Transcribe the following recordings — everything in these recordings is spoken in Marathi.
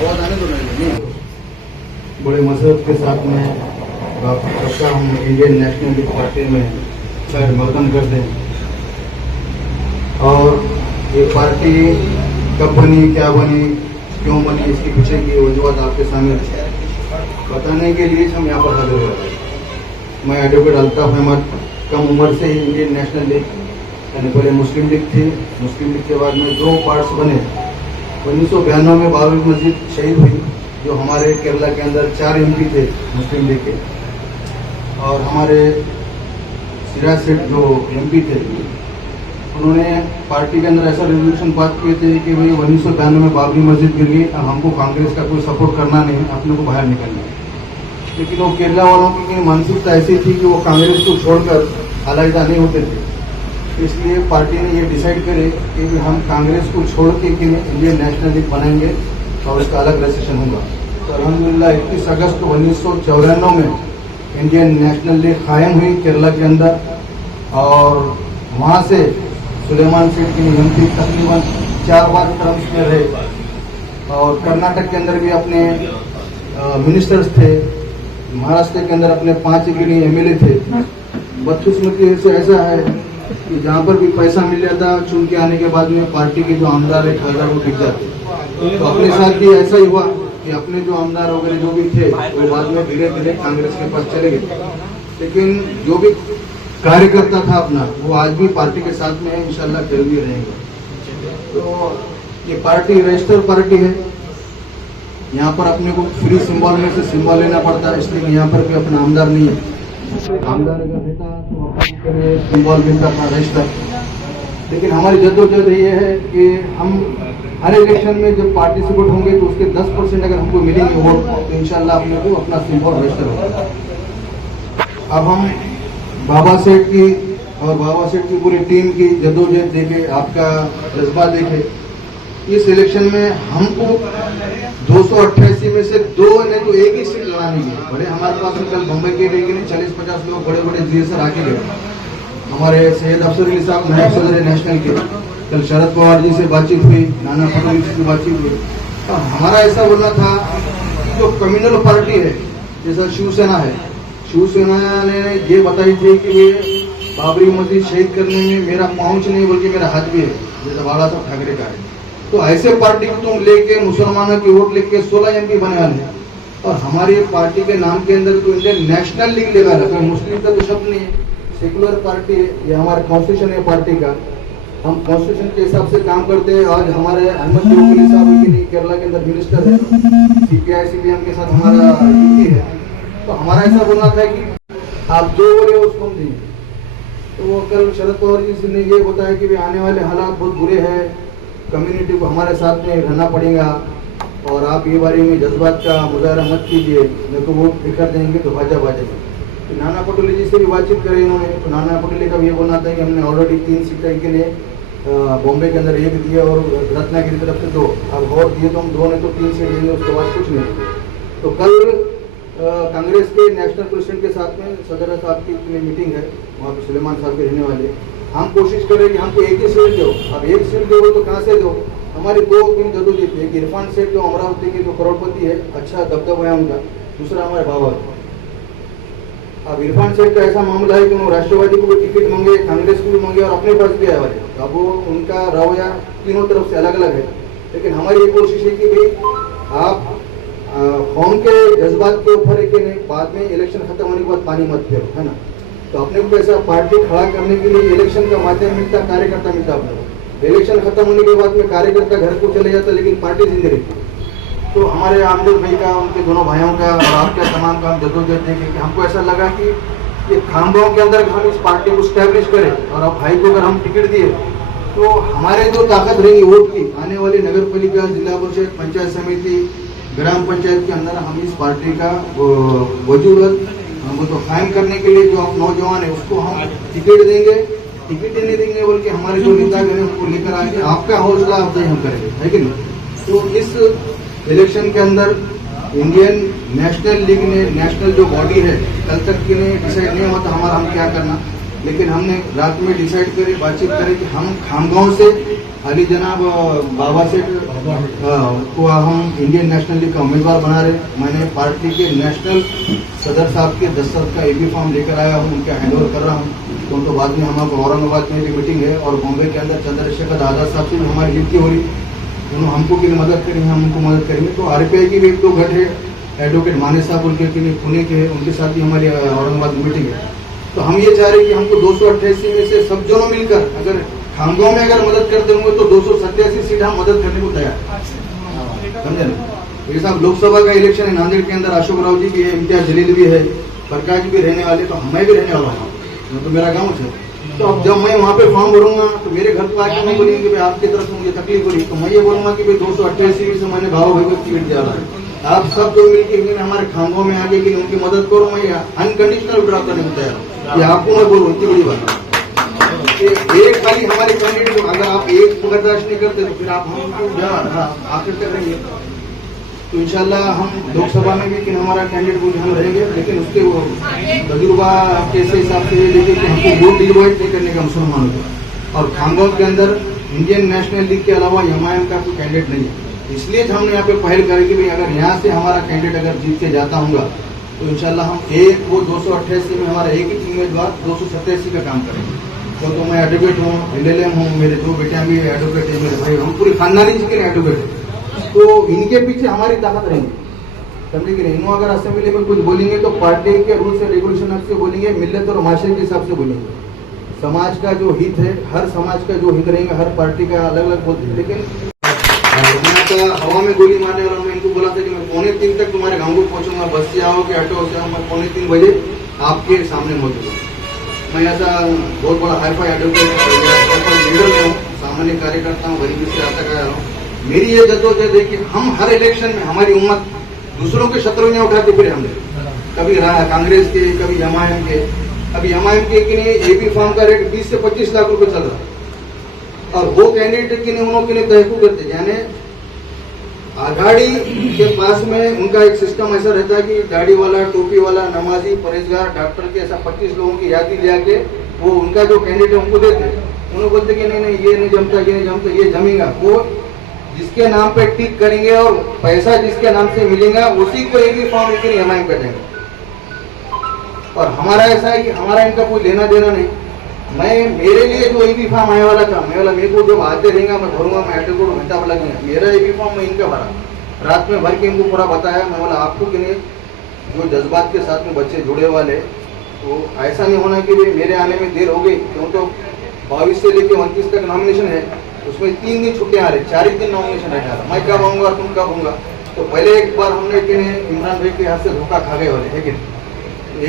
आवाज आने दो नहीं। बड़े मसरत के साथ में सबका हम इंडियन नेशनल पार्टी में खैर मकदम करते हैं। और ये पार्टी कब बनी, क्या बनी, क्यों बनी, इसके पीछे की वजूहत आपके सामने बताने के लिए हम यहाँ पर हाजिर हुए हैं। मैं एडवोकेट अल्ताफ अहमद कम उम्र से ही इंडियन नेशनल लीग, यानी पहले मुस्लिम लीग थी, मुस्लिम लीग के बाद में 2 पार्ट्स बने। 1992 में बाबरी मस्जिद शहीद हुई, जो हमारे केरला के अंदर 4 MP थे मुस्लिम लीग के, और हमारे सिराज सेठ जो MP थे उन्होंने पार्टी के अंदर ऐसा रेजोल्यूशन पास किए थे कि भाई 1992 में बाबरी मस्जिद गिर गई, अब हमको कांग्रेस का कोई सपोर्ट करना नहीं, अपने को बाहर निकलना है। लेकिन वो केरला वालों की मानसिकता ऐसी थी कि वो कांग्रेस को छोड़कर अलग नहीं होते थे। इसलिए पार्टी ने ये डिसाइड करे कि हम कांग्रेस को छोड़ के इंडियन नेशनल लीग बनाएंगे और उसका अलग रजिस्ट्रेशन होगा। तो अल्हम्दुलिल्लाह 21 अगस्त 1994 में इंडियन नेशनल लीग कायम हुई केरला के अंदर, और वहाँ से सुलेमान सेठ की MP तकरीबन 4 बार टर्म्स में रहे, और कर्नाटक के अंदर भी अपने मिनिस्टर्स थे, महाराष्ट्र के अंदर अपने 5 MLA थे। बदकिस्मती से ऐसा है कि जहाँ पर भी पैसा मिल जाता चुन के आने के बाद में पार्टी के जो आमदार है खासदार वो टिक जाते। तो अपने साथ भी ऐसा ही हुआ कि अपने जो आमदार वगैरह जो भी थे वो बाद में धीरे धीरे कांग्रेस के पास चले गए। लेकिन जो भी कार्यकर्ता था अपना, वो आज भी पार्टी के साथ में है, इंशाल्लाह कल भी रहेंगे। तो ये पार्टी रजिस्टर पार्टी है, यहाँ पर अपने को फ्री सिंबल में से सिंबल लेना पड़ता है, इसलिए यहाँ पर भी अपना आमदार नहीं है। आमदार अगर रहता तो सिंबल मिलता था रजिस्टर। लेकिन हमारी जद्दोजहद ये है कि हम हर इलेक्शन में जब पार्टिसिपेट होंगे तो उसके 10% अगर हमको मिलेंगे वोट, तो इंशाल्लाह अपने को अपना सिंबल रजिस्टर होगा। अब हम बाबा सेठ की और बाबा सेठ की पूरी टीम की जद्दोजहद देखे, आपका जज्बा देखे। इस इलेक्शन में हमको 288 में से 2 नहीं तो 1 ही सीट लड़ानी है। बड़े हमारे पास कल बम्बई के लिए 40-50 लोग बड़े बड़े GSR आके गए। हमारे सैयद अफसर अली साहब नायब सदर नेशनल के, कल शरद पवार जी से बातचीत हुई, नाना पटोले जी से बातचीत हुई। तो हमारा ऐसा बोलना था कि जो कम्युनल पार्टी है जैसा शिवसेना है, शिवसेना ने ये बताई थी कि ये बाबरी मस्जिद शहीद करने में मेरा पहुंच नहीं बल्कि मेरा हाथ भी है, जैसा बाला साहब ठाकरे का है। तो ऐसे पार्टी को तुम लेके मुसलमानों की वोट लेके 16 MP बना ले, और हमारी पार्टी के नाम के अंदर तो इंडियन नेशनल लीग लेगा, कोई मुस्लिम का तो शब्द नहीं है, सेकुलर पार्टी है, ये हमारा कॉन्स्टिट्यूशन है पार्टी का, हम कॉन्स्टिट्यूशन के हिसाब से काम करते हैं। आज हमारे अहमद जोगली साहब की केरला के अंदर मिनिस्टर है, CPI-CPM के साथ हमारा युति है। तो हमारा ऐसा बोलना था कि आप जो बोले उसको हम देंगे। तो वो कल शरद पवार जी ने ये बताया कि आने वाले हालात बहुत बुरे हैं, कम्युनिटी को हमारे साथ में रहना पड़ेगा, और आप ये बारे में जज्बात का मुजाहरा मत कीजिए, नहीं तो वोट बिखर देंगे तो भाजपा। तो नाना पटोले जी से भी बातचीत करें इन्होंने, तो नाना पटोले का भी ये बोलना था कि हमने ऑलरेडी 3 सीटें के लिए बॉम्बे के अंदर 1 दिए और रत्नागिरी तरफ से 2, अब और दिए तो हम 2 नहीं तो 3 सीट देंगे, उसके बाद कुछ नहीं। तो कल कांग्रेस के नेशनल प्रेसिडेंट के साथ में सदर साहब की मीटिंग है, वहाँ पे सुलेमान साहब के रहने वाले, हम कोशिश करें कि हमको 1 ही सीट दो। अब 1 सीट दो तो कहाँ से दो, हमारी 2 दिन जदोजहद थी। एक इरफान सेठ जो अमरावती के जो करोड़पति है, अच्छा दबदबा है उनका, दूसरा हमारे बाबा। अब इरफान सेठ का ऐसा मामला है कि उन्होंने राष्ट्रवादी को भी टिकट मांगे, कांग्रेस को भी मांगे और अपने पास भी आए वाले। अब वो उनका रवैया तीनों तरफ से अलग अलग है। लेकिन हमारी ये कोशिश है कि भाई आप कौम के जज्बात के ऊपर एक नहीं, बाद में इलेक्शन खत्म होने के बाद पानी मत फेरो, है ना। तो अपने को ऐसा पार्टी खड़ा करने के लिए इलेक्शन का माध्यम मिलता, कार्यकर्ता मिलता अपने को। इलेक्शन खत्म होने के बाद में कार्यकर्ता घर को चले जाता, लेकिन पार्टी जिंदी रहती। तो हमारे आमजद भाई का, उनके दोनों भाइयों का और आपका तमाम का हम जद्दोजहद देखें कि हमको ऐसा लगा कि ये खामगांव के अंदर हम इस पार्टी को स्टैब्लिश करें, और अब भाई को अगर हम टिकट दिए तो हमारे जो ताकत रहेगी वोट की, आने वाली नगर पालिका, जिला परिषद, पंचायत समिति, ग्राम पंचायत के अंदर हम इस पार्टी का वजूद वो तो कायम करने के लिए जो आप नौजवान है उसको हम टिकट देंगे। टिकट नहीं देंगे बल्कि हमारे जो नेतागण हैं उनको लेकर आएंगे, आपका हौसला अफजाई हम करेंगे, है कि नहीं। तो इस इलेक्शन के अंदर इंडियन नेशनल लीग ने, नेशनल जो बॉडी है, कल तक के लिए डिसाइड नहीं हुआ था हमारा हम क्या करना, लेकिन हमने रात में डिसाइड करी, बातचीत करी कि हम खामगांव से अली जनाब बाबा सेठ को हम इंडियन नेशनल लीग का उम्मीदवार बना रहे। मैंने पार्टी के नेशनल सदर साहब के दस्तखत का एबी फॉर्म लेकर आया हूँ, उनका हैंडओवर कर रहा हूँ। तो बाद में हमारे औरंगाबाद में भी मीटिंग है और बॉम्बे के अंदर चंद्रशेखर आजाद साहब से भी हमारी लीग की हो रही, उन्होंने हमको भी मदद करेंगे, हम उनको मदद करेंगे। तो RPI की भी एक दो घट है, एडवोकेट माने साहब उनके पुणे के हैं, उनके साथ भी हमारी औरंगाबाद में मीटिंग है। तो हम ये चाह रहे हैं कि हमको 288 में से सब जनों मिलकर अगर खामगांव में अगर मदद कर देंगे तो 287 सीट हम मदद करने को तैयार, समझे ना। ये साहब लोकसभा का इलेक्शन है, नांदेड़ के अंदर अशोक राव जी भी है, इम्तियाज जलील भी है, प्रकाश भी रहने वाले, तो मैं भी रहने वाला हूँ, तो मेरा गाँव है। तो अब जब मैं वहाँ पे फॉर्म भरूंगा तो मेरे घर को आके मैं बोलेंगे कि भाई आपकी तरफ से मुझे तकलीफ हो रही, तो मैं ये बोलूंगा कि भाई 288 से मैंने भाव भाई को टिकट दिया रहा है, आप सब जो मिलकर हमारे खामगांव में आगे कि उनकी मदद करो, मैं अनकंडीशनल विड्रॉ करने को तैयार हूँ। ये आपको मैं बोलूँ, इतनी बड़ी बात है। एक खाली हमारे कैंडिडेट को अगर आप एक बर्दाश्त नहीं करते तो फिर आप हम आखिर तक रहेंगे। तो इंशाल्लाह हम लोकसभा में भी कि हमारा कैंडिडेट को ध्यान रहेंगे, लेकिन उसके वो तजुर्बा कैसे हिसाब से लेके कि हमको वोट डिवाइड नहीं करने का मुसलमानों को। और खामगांव के अंदर इंडियन नेशनल लीग के अलावा MIM का कोई कैंडिडेट नहीं है, इसलिए हमने यहाँ पे पहल करी कि भाई अगर यहाँ से हमारा कैंडिडेट अगर जीत के जाता होगा तो इंशाल्लाह हम वो 288 में हमारा एक ही उम्मीदवार 287 का काम करेंगे। तो मैं एडवोकेट हूँ, LLM हूँ, मेरे दो बेटियां भी एडवोकेट है, मेरे भाई, हम पूरी खानदानी जी के एडवोकेट है। तो इनके पीछे हमारी ताकत रहेंगी, समझे कि नहीं। इन्हों अगर असेंबली में कुछ बोलेंगे तो पार्टी के रूल्स एंड रेगुलेशन से बोलेंगे, मिल्लत और माशरे के हिसाब से बोलेंगे। समाज का जो हित है, हर समाज का जो हित रहेंगे, हर पार्टी का अलग अलग बोलते हैं। लेकिन हवा में गोली मारने वाला मैं इनको बोला था कि मैं 2:45 तक तुम्हारे गाँव को पहुंचूंगा, बस से आओ कि ऑटो से आओ, मैं 2:45 बजे आपके सामने मौजूद हूँ। मैं ऐसा बहुत बड़ा हाईफाई एडवोकेट लीडर में हूँ, सामान्य कार्यकर्ता हूँ, गरीबी से आता गया हूँ। मेरी ये जद्दोजहद है कि हम हर इलेक्शन में हमारी उम्मत दूसरों के शत्रुएं उठाते फिर हमने, कभी कांग्रेस के, कभी MIM के। अभी MIM के कि नहीं AB फॉर्म का रेट 20 से 25 लाख रुपए चल रहा है, और वो कैंडिडेट के लिए उन्होंने के लिए तहकू करते, यानी आघाड़ी के पास में उनका एक सिस्टम ऐसा रहता है कि दाढ़ी वाला, टोपी वाला, नमाजी, परहेजगार, डॉक्टर के ऐसा 25 लोगों की यादी ले आके वो उनका जो कैंडिडेट है उनको देते हैं। उन्होंने बोलते कि नहीं ये नहीं जमता, ये नहीं जमता, ये जमेगा। वो जिसके नाम पे टिक करेंगे और पैसा जिसके नाम से मिलेगा उसी को एक ही फॉर्म लेकर MIM कर देंगे। और हमारा ऐसा है कि हमारा इनका कोई लेना देना नहीं। मेरे लिए जो AB फॉर्म आने वाला था, मेरे को जब आते रहेगा मैं भरूंगा, मैं एडवोकेट को घंटा लगेगा, मेरा AB फॉर्म मैं इनका भरा, रात में भर के इनको पूरा बताया। मैं बोला आपको कि नहीं जो जज्बात के साथ में बच्चे जुड़े वाले, तो ऐसा नहीं होना कि मेरे आने में देर हो गई, क्यों तो 22 से लेकर 29 तक नॉमिनेशन है, उसमें 3 दिन छुट्टियां आ रही, 4 दिन नॉमिनेशन रह रहा, मैं कब आऊँगा तुम कब होगा। तो पहले एक बार हमने इमरान भाई के हाथ से धोखा खा गए वाले, लेकिन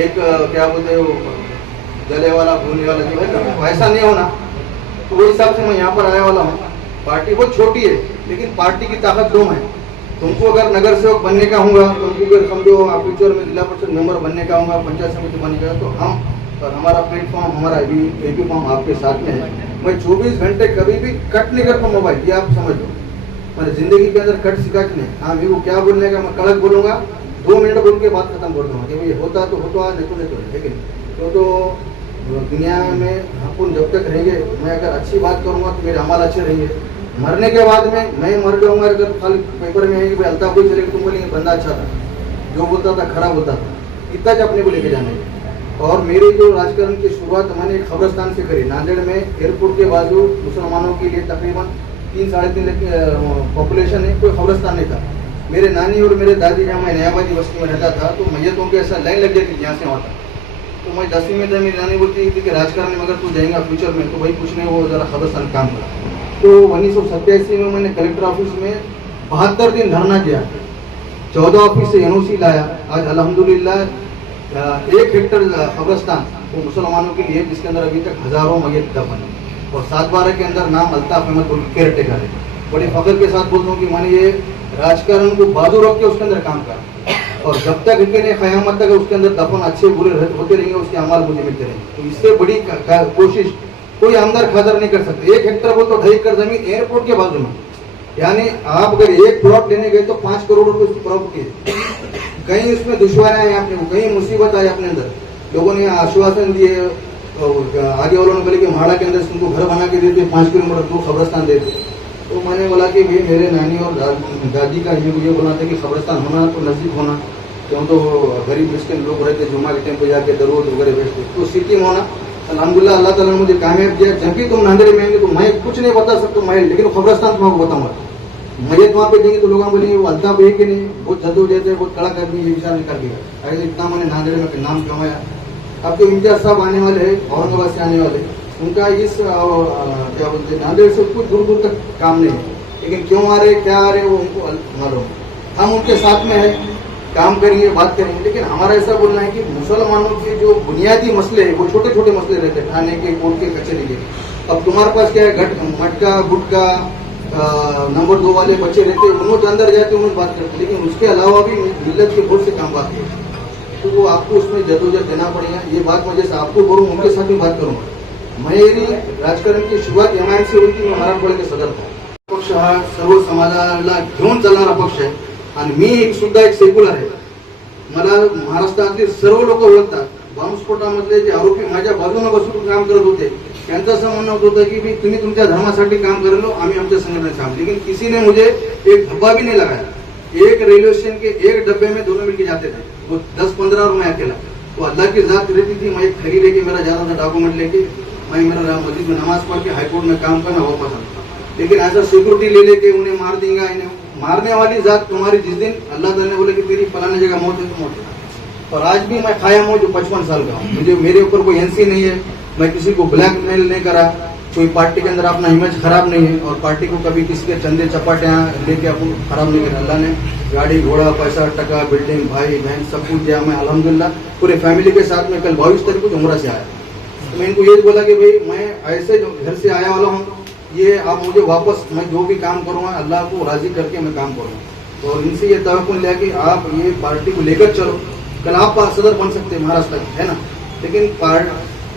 एक क्या बोलते हो जले वाला भूलने वाला जो है ना, ऐसा नहीं होना। तो वो हिसाब से मैं यहाँ पर आने वाला हूँ। पार्टी बहुत छोटी है लेकिन पार्टी की ताकत दो है। तुमको अगर नगर सेवक बनने का होगा, तुमको अगर समझो फ्यूचर में जिला परिषद मेंबर बनने का होगा, पंचायत समिति बनने का, तो हम और हमारा प्लेटफॉर्म, हमारा AB फॉर्म आपके साथ में है। मैं 24 घंटे कभी भी कट नहीं करता मोबाइल, ये आप समझ लो। मैंने जिंदगी के अंदर कट सिखा के नहीं। हाँ मेरे को क्या बोलने का, मैं कड़क बोलूंगा, 2 मिनट बोल के बात खत्म कर दूंगा कि ये होता तो होता, नहीं तो नहीं तो। लेकिन तो दुनिया में अपन जब तक रहेंगे, मैं अगर अच्छी बात करूंगा तो मेरे अमल अच्छे रहेंगे। मरने के बाद में मैं मर जाऊंगा, अगर खाली पेपर में है कि भाई अल्ताफ कोई चले, तुम बोलेंगे बंदा अच्छा था, जो बोलता था खराब बोलता था, इतना ज अपने को लेके जाने। और मेरी जो राजकारण की शुरुआत मैंने एक खबरस्तान से करी, नांदेड़ में एयरपोर्ट के बाजू मुसलमानों के लिए तकरीबन 3-3.5 पॉपुलेशन है, कोई खबरस्तान नहीं था। मेरे नानी और मेरे दादी जहाँ मैं नयाबादी बस्ती में रहता था, तो मैयतों के ऐसा लाइन लग जाती यहाँ से वहाँ तक। तो मैं 10वीं में था, मेरी नानी बोलती थी कि राजकारण में अगर तू जाएगा फ्यूचर में तो भाई कुछ नहीं, वो जरा खबरस्तान काम करा। तो 1987 में मैंने कलेक्टर ऑफिस में 72 दिन धरना किया, 14 ऑफिस से NOC लाया। आज अल्हम्दुलिल्लाह 1 हेक्टर खबरस्तान वो मुसलमानों के लिए, जिसके अंदर अभी तक हजारों मैयत दफन है, और 7/12 के अंदर नाम अल्ताफ अहमद बोल केयर टेकर है। बड़े फख्र के साथ बोलता हूँ कि मैंने ये राजकारण को बाजू रख के उसके अंदर काम करा, और जब तक इनके क़यामत तक उसके अंदर दफन अच्छे बुरे होते रहेंगे, उसके अमाल मुझे मिलते रहेंगे। तो इससे बड़ी कोशिश कोई आमदार खादर नहीं कर सकते। 1 हेक्टर बोल तो 2.5 एकड़ जमीन एयरपोर्ट के बाजू में, यानी आप अगर एक प्लॉट लेने गए तो 5 करोड़ रुपए की प्रॉपर्टी है। कहीं उसमें दुश्वारियां आई अपने को, कहीं मुसीबत आई अपने अंदर, लोगों ने आश्वासन दिए, आगे वालों ने बोले कि म्हाड़ा के अंदर तुमको घर बना के देते, 5 किलोमीटर दूर खबरस्तान देते। तो मैंने बोला कि भाई मेरे नानी और दादी का ये बोला था कि कब्रिस्तान होना तो नज़दीक होना, क्यों तो गरीब मिस्किन लोग रहते जुम्मा के टाइम पे जाके दरोद वगैरह भेजते, तो सिटी में होना। अल्हम्दुलिल्लाह अल्लाह ताला ने मुझे कामयाब किया। जब भी तुम नांदेड़ में आएंगे तो मैं कुछ नहीं बता सकता मैं, लेकिन कब्रिस्तान तुमको बताऊंगा। मैयत वहाँ पे देंगे तो लोग बोलेंगे वो अल्ताफ है कि नहीं, बहुत जद्दोजहद है, बहुत कड़ा कर दी, ये विचार नहीं कर दिया। अरे इतना मैंने नांदेड़ में नाम कमाया। अब जो इम्तियाज साहब आने वाले हैं, औरंगाबाद से आने वाले, उनका इस क्या बोलते हैं नांदेड़ से कुछ दूर दूर तक काम नहीं है, लेकिन क्यों आ रहे क्या आ रहे वो उनको मालूम। हम उनके साथ में है, काम करेंगे, बात करेंगे, लेकिन हमारा ऐसा बोलना है कि मुसलमानों के जो बुनियादी मसले हैं वो छोटे छोटे मसले रहते हैं, खाने के, कोर्ट के, कचहरी के। अब तुम्हारे पास क्या है, मटका गुटका नंबर 2 वाले बच्चे रहते हैं, उन्होंने अंदर जाते उन्होंने बात करते, लेकिन उसके अलावा भी मिल्लत के बहुत से काम बात है, तो वो आपको उसमें जदोजहद देना पड़ेगा। ये बात मैं जैसे आपको बोलूँ उनके साथ भी बात करूँगा। मेरी राजकारण की सुरुवात एमआयएम से हुई थी, मैं मराठवाडा के सदर था। पक्ष हा सर्व समाजाला घेऊन चालणारा पक्ष आहे आणि मी सुद्धा एक सेक्युलर आहे। मला महाराष्ट्रातले सर्व लोक ओळखतात। बॉम्बस्फोटामधले जे आरोपी माझ्या बाजूने बसून काम करत होते त्यांचं असं म्हणणं होतं की भी तुम्ही तुमच्या धर्मासाठी काम कर लो, आम्ही आमच्या संघटनेचे आहोत, लेकिन किसी ने मुझे एक धब्बा भी नहीं लगाया। एक रेलवे स्टेशन के एक डब्बे में दोनों मिलकर जाते थे, वो 10-15 और मैं अकेला। तो अल्लाह की जात रहती थी, मैं एक थैली लेके मेरा जाता था, डॉक्यूमेंट लेके मैं मेरा मस्जिद में नमाज पढ़ के हाईकोर्ट में काम करना वापस आता। लेकिन ऐसा सिक्योरिटी ले लेके उन्हें मार देंगे, इन्हें मारने वाली जात तुम्हारी जिस दिन अल्लाह ताला ने बोले कि तेरी फलाने जगह मौत है तो मौत है। और आज भी मैं खाया हूँ जो 55 साल का हूँ, मुझे मेरे ऊपर कोई एनसी नहीं है, मैं किसी को ब्लैकमेल नहीं करा, कोई पार्टी के अंदर अपना इमेज खराब नहीं है, और पार्टी को कभी किसी के चंदे चपाटियाँ लेके अपन खराब नहीं करा। अल्लाह ने गाड़ी घोड़ा पैसा टका बिल्डिंग भाई बहन सब कुछ दिया। मैं अल्हम्दुलिल्लाह पूरे फैमिली के साथ में कल 22 तारीख को उम्रा से आया। तो मैं इनको ये बोला कि भाई मैं ऐसे घर से आया वाला हूँ, ये आप मुझे वापस मैं जो भी काम करूँगा अल्लाह को राजी करके मैं काम करूँगा। और इनसे ये तवक्कुल लिया कि आप ये पार्टी को लेकर चलो, कल आप सदर बन सकते हैं महाराष्ट्र के, है ना। लेकिन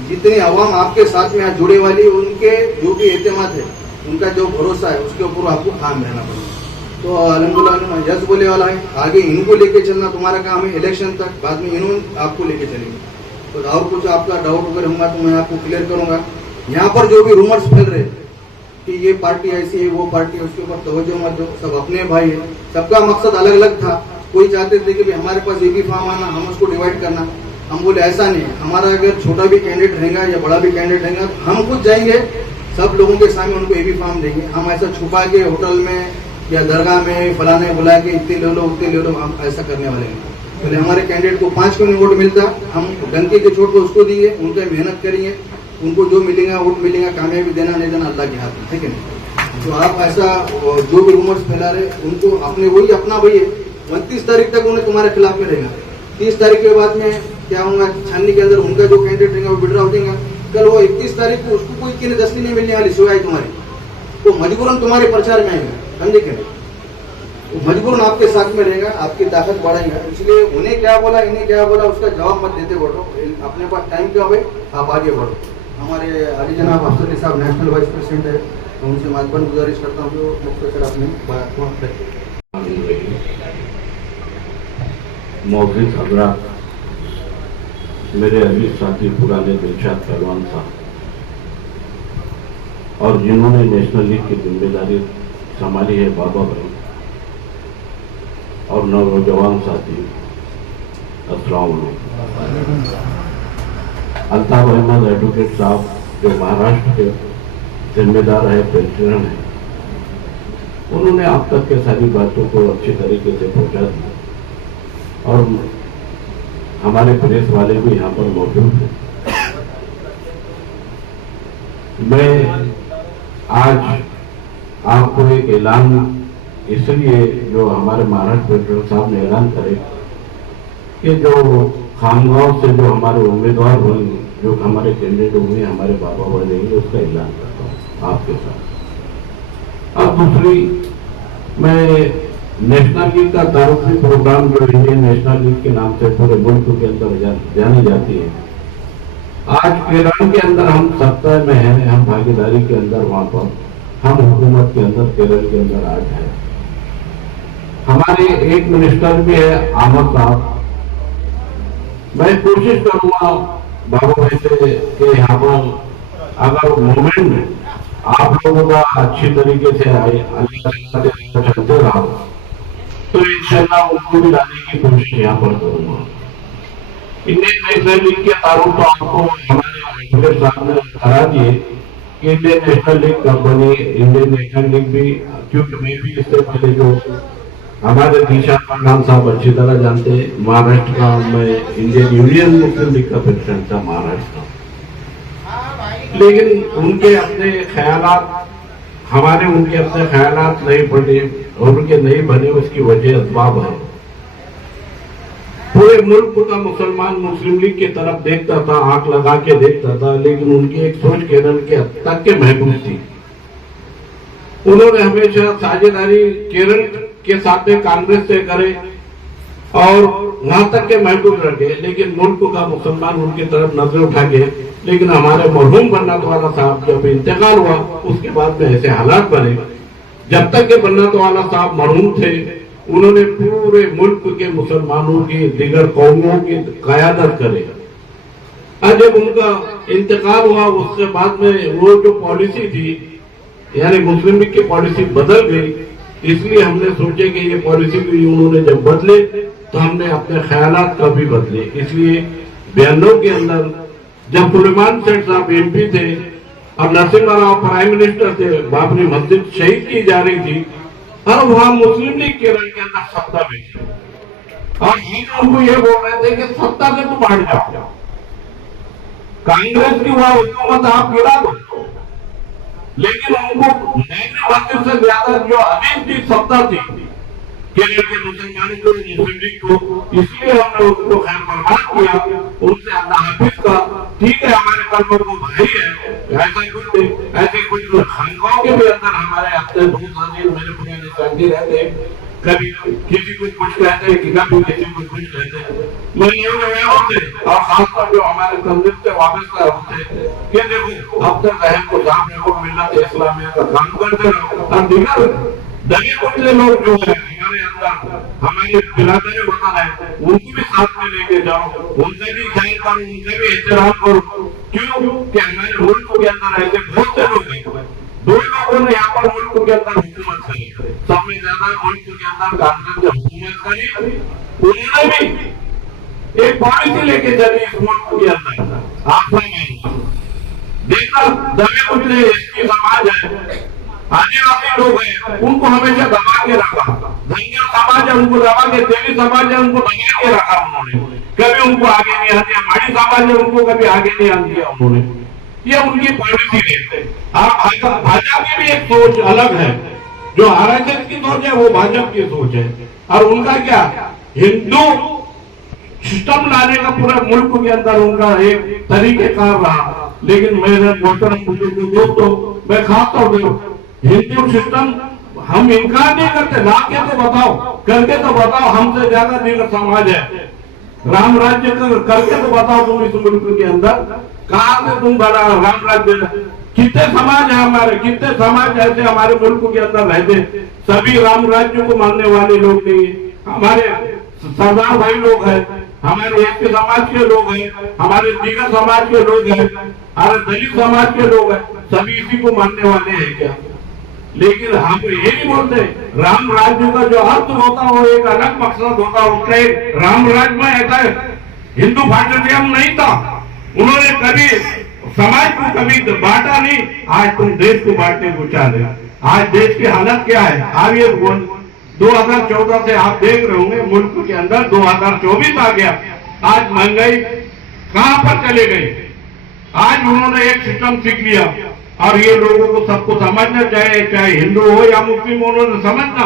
जितनी आवाम आपके साथ में आज जुड़े वाली, उनके जो भी एतमाद है, उनका जो भरोसा है, उसके ऊपर आपको काम रहना पड़ेगा। तो अल्हम्दुलिल्लाह जज बोले वाला है, आगे इनको लेके चलना तुम्हारा काम है इलेक्शन तक, बाद में इन्होंने आपको लेके चलेंगे। तो और कुछ आपका डाउट वगैरह होगा तो मैं आपको क्लियर करूंगा। यहाँ पर जो भी रूमर्स फैल रहे कि ये पार्टी ऐसी है वो पार्टी है, उसके ऊपर तवज्जो मत दो। सब अपने भाई है, सबका मकसद अलग अलग था। कोई चाहते थे कि हमारे पास ये भी फॉर्म आना, हम उसको डिवाइड करना। हम बोले ऐसा नहीं है, हमारा अगर छोटा भी कैंडिडेट रहेगा या बड़ा भी कैंडिडेट रहेगा तो हम खुद जाएंगे, सब लोगों के सामने उनको ये भी फॉर्म देंगे। हम ऐसा छुपा के होटल में या दरगाह में फलाने बुला के इतने ले लो उतने ले लो, हम ऐसा करने वाले नहीं। पहले हमारे कैंडिडेट को 5 क्यों वोट मिलता, हम डंके के चोट पर उसको देंगे, उनका मेहनत करेंगे, उनको जो मिलेगा वोट मिलेगा, कामयाबी देना नहीं देना अल्लाह के हाथ में, ठीक है नहीं। तो आप ऐसा जो भी रूमर्स फैला रहे उनको अपने वही अपना वही है। 29 तारीख तक उन्हें तुम्हारे खिलाफ में रहेगा, 30 तारीख के बाद में क्या होगा, छाननी के अंदर उनका जो कैंडिडेट रहेगा वो विड्रॉ हो देगा। कल वो 31 तारीख को उसको कोई किन दस्ती नहीं मिलने वाली सिवाय तुम्हारी, तो मजबूरन तुम्हारे प्रचार में आएगा, समझे क्या। तो मजबूरन आपके साथ में रहेगा, आपकी ताकत बढ़ाएगा। इसलिए उन्हें क्या बोला इन्हें क्या बोला उसका जवाब मत देते बढ़ो, अपने पास टाइम क्या हो आप आगे बढ़ो। हमारे अली जनाब अफसर साहब नेशनल वाइस प्रेसिडेंट है, तो उनसे मातबन गुजारिश करता हूँ जो मुख्तर अपने मौजूद हजरात, मेरे अजीज साथी पुराने दिलशाद पहलवान साहब, और जिन्होंने नेशनल लीग की जिम्मेदारी संभाली है बाबा भाई, और नौजवान साथी, अस्सलाम वालेकुम। अल्ताफ अहमद एडवोकेट साहब जो महाराष्ट्र के जिम्मेदार है, प्रेसिडेंट है, उन्होंने आप तक के सारी बातों को अच्छी तरीके से पहुंचा दी, और हमारे प्रेस वाले भी यहाँ पर मौजूद हैं। मैं आज आपको एक ऐलान इसलिए जो हमारे महाराष्ट्र प्रेसिडेंट साहब ने ऐलान करे कि जो खामगांव से जो हमारे उम्मीदवार होंगे, जो हमारे कैंडिडेट होंगे, हमारे बाबा बनेंगे, उसका ऐलान करता हूँ आपके साथ। अब दूसरी, मैं नेशनल लीग का तारुफी प्रोग्राम जो इंडियन नेशनल लीग के नाम से पूरे मुल्क के अंदर जानी जाती है, आज केरल के अंदर हम सत्ता में हैं, हम भागीदारी के अंदर वहां पर हम हुकूमत के अंदर केरल के अंदर आज है। हमारे एक मिनिस्टर भी है अहमद साहब। मैं कोशिश करूंगा बाबू भाई से कि यहाँ पर अगर मूवमेंट में आप लोगों का अच्छी तरीके से अल्लाह चलते रहा, तो इंशाल्लाह उनको भी लाने की कोशिश यहाँ पर करूंगा। इंडियन नेशनल लीग के तारुफ तो आपको हमारे एडवोकेट साहब ने करा दिए कि इंडियन नेशनल लीग कब बनी, इंडियन नेशनल लीग भी, क्योंकि मैं भी इससे पहले जो हमारे दिशा प्रधान साहब अच्छी तरह जानते हैं, महाराष्ट्र का मैं इंडियन यूनियन मुस्लिम लीग का प्रेसिडेंट था महाराष्ट्र का, लेकिन उनके अपने ख्यालात, हमारे उनके अपने ख्यालात नहीं पड़े और उनके नहीं बने, उसकी वजह असबाब है। पूरे मुल्क का मुसलमान मुस्लिम लीग की तरफ देखता था, आंख लगा के देखता था, लेकिन उनकी एक सोच केरल के हद तक के महबूब थी। उन्होंने हमेशा साझेदारी केरल के साथ में कांग्रेस से करे और वहां तक के महबूब रखे, लेकिन मुल्क का मुसलमान उनकी तरफ नजर उठा के, लेकिन हमारे मरहूम बन्नातवाला साहब जब इंतकाल हुआ उसके बाद में ऐसे हालात बने, जब तक के बन्नातवाला साहब मरहूम थे उन्होंने पूरे मुल्क के मुसलमानों की, दिगर कौमों की क़यादत करे। आज जब उनका इंतकाल हुआ उसके बाद में वो जो पॉलिसी थी, यानी मुस्लिम लीग की पॉलिसी बदल गई, इसलिए हमने सोचे कि ये पॉलिसी भी उन्होंने जब बदले तो हमने अपने ख्यालात का भी बदले। इसलिए 92 के अंदर जब सुलेमान सेठ साहब MP थे और नरसिम्हा राव प्राइम मिनिस्टर थे, बाबरी मस्जिद शहीद की जा रही थी और वहां मुस्लिम लीग केरल के अंदर सत्ता में थी और उनको ये बोल रहे थे कि सत्ता से तुम हट जाओ, कांग्रेस की वहां हुकूमत आप गिरा दो, लेकिन उनको मस्जिद से ज्यादा जो अजीब की सत्ता थी केरल के मुसलमानों को, मुस्लिम लीग को, इसलिए हमने उनको खैर बर्बाद किया। उनसे अल्लाह हाफिज का, ठीक है हमारे कल्मों को भाई है, ऐसे कुछ खानकाओं के भी अंदर हमारे अपने दोस्त अजीज मेरे पुराने साथी रहते, कभी किसी को कुछ कहते हैं, कभी किसी को कुछ कहते हैं, मैं होते और खासकर जो हमारे तंजीम से वाबस्ता होते कि देखो अब तक अहम को सामने को मिलत इस्लामिया का काम करते रहो और दीगर दगे कुचले लोग जो है हमारे अंदर, हमारे बिरादरी वतन है, उनको भी साथ में लेके जाओ, उनसे भी ख्याल करो, उनसे भी एहतराम करो। क्यों कि हमारे मुल्क के अंदर ऐसे बहुत से लोग हैं, दो लोगों ने यहाँ पर मुल्क के अंदर हुकूमत करी, सबसे ज्यादा मुल्क के अंदर कांग्रेस ने हुकूमत करी, उन्होंने भी एक पॉलिसी लेके चली इस मुल्क के अंदर। आपका देखा दबे कुचले एसपी समाज है, आदिवासी लोग हैं, उनको हमेशा दबा के रखा, धनगर समाज है उनको दबा के, तेली समाज है उनको दबा के रखा उन्होंने, कभी उनको आगे नहीं आने दिया, माड़ी समाज है उनको कभी आगे नहीं आने दिया उन्होंने, ये उनकी पॉलिसी रहते। भाजपा की भी एक सोच अलग है, जो RSS की सोच है वो भाजपा की सोच है, और उनका क्या हिंदू सिस्टम लाने का पूरा मुल्क के अंदर उनका एक तरीकेकार रहा। लेकिन मेरे मोहतरम दोस्तों, मैं खास तौर पर हिंदू सिस्टम हम इनकार नहीं करते, ला के तो बताओ, करके तो बताओ, हमसे ज्यादा दीगर समाज है, राम राज्य करके तो बताओ तुम इस मुल्क के अंदर कहां से तुम बना राम राज्य, कितने समाज है हमारे, कितने समाज ऐसे हमारे मुल्क के अंदर रहते, सभी राम राज्य को मानने वाले लोग नहीं, हमारे सरदार भाई लोग हैं, हमारे एक समाज के लोग हैं, हमारे दीगर समाज के लोग हैं, हमारे दलित समाज के लोग हैं, सभी इसी को मानने वाले हैं क्या? लेकिन हम ये नहीं बोलते, राम राज्य का जो अर्थ होता है वो एक अलग मकसद होता है, उसका एक राम राज्य में ऐसा हिंदू फाइटरिज्म नहीं था, उन्होंने कभी समाज को कभी बांटा नहीं। आज तुम देश को बांटने को चाह रहे, आज देश की हालत क्या है? आप ये 2014 से आप देख रहे होंगे मुल्क के अंदर 2024 आ गया, आज महंगाई कहां पर चले गई। आज उन्होंने एक सिस्टम सीख लिया और ये लोगों को सबको समझना चाहिए, चाहे हिंदू हो या मुस्लिम, उन्होंने समझना,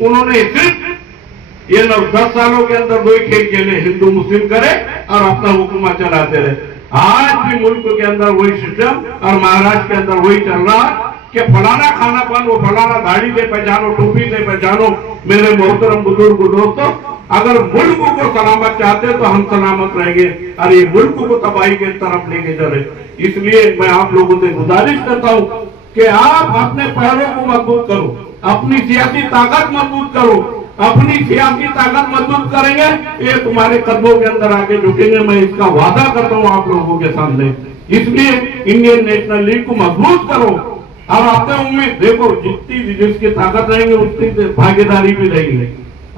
उन्होंने सिर्फ ये 10 सालों के अंदर दो ही खेल खेले, हिंदू मुस्लिम करे और अपना हुकूमत चलाते रहे। आज भी मुल्क के अंदर वही सिस्टम और महाराष्ट्र के अंदर वही चल रहा कि फलाना खाना पान, वो फलाना गाड़ी से पहचानो, टोपी से पहचानो। मेरे मोहतरम बुजुर्ग दोस्तों, अगर मुल्क को सलामत चाहते तो हम सलामत रहेंगे और ये मुल्क को तबाही के तरफ लेके चले। इसलिए मैं आप लोगों से गुजारिश करता हूँ कि आप अपने पैरों को मजबूत करो, अपनी सियासी ताकत मजबूत करो, अपनी सियासी ताकत मजबूत करेंगे ये तुम्हारे कदमों के अंदर आके झुकेंगे, मैं इसका वादा करता हूँ आप लोगों के सामने। इसलिए इंडियन नेशनल लीग को मजबूत करो, अब आपने उम्मीद देखो, जितनी जिसकी ताकत रहेंगे उतनी भागीदारी भी रहेगी।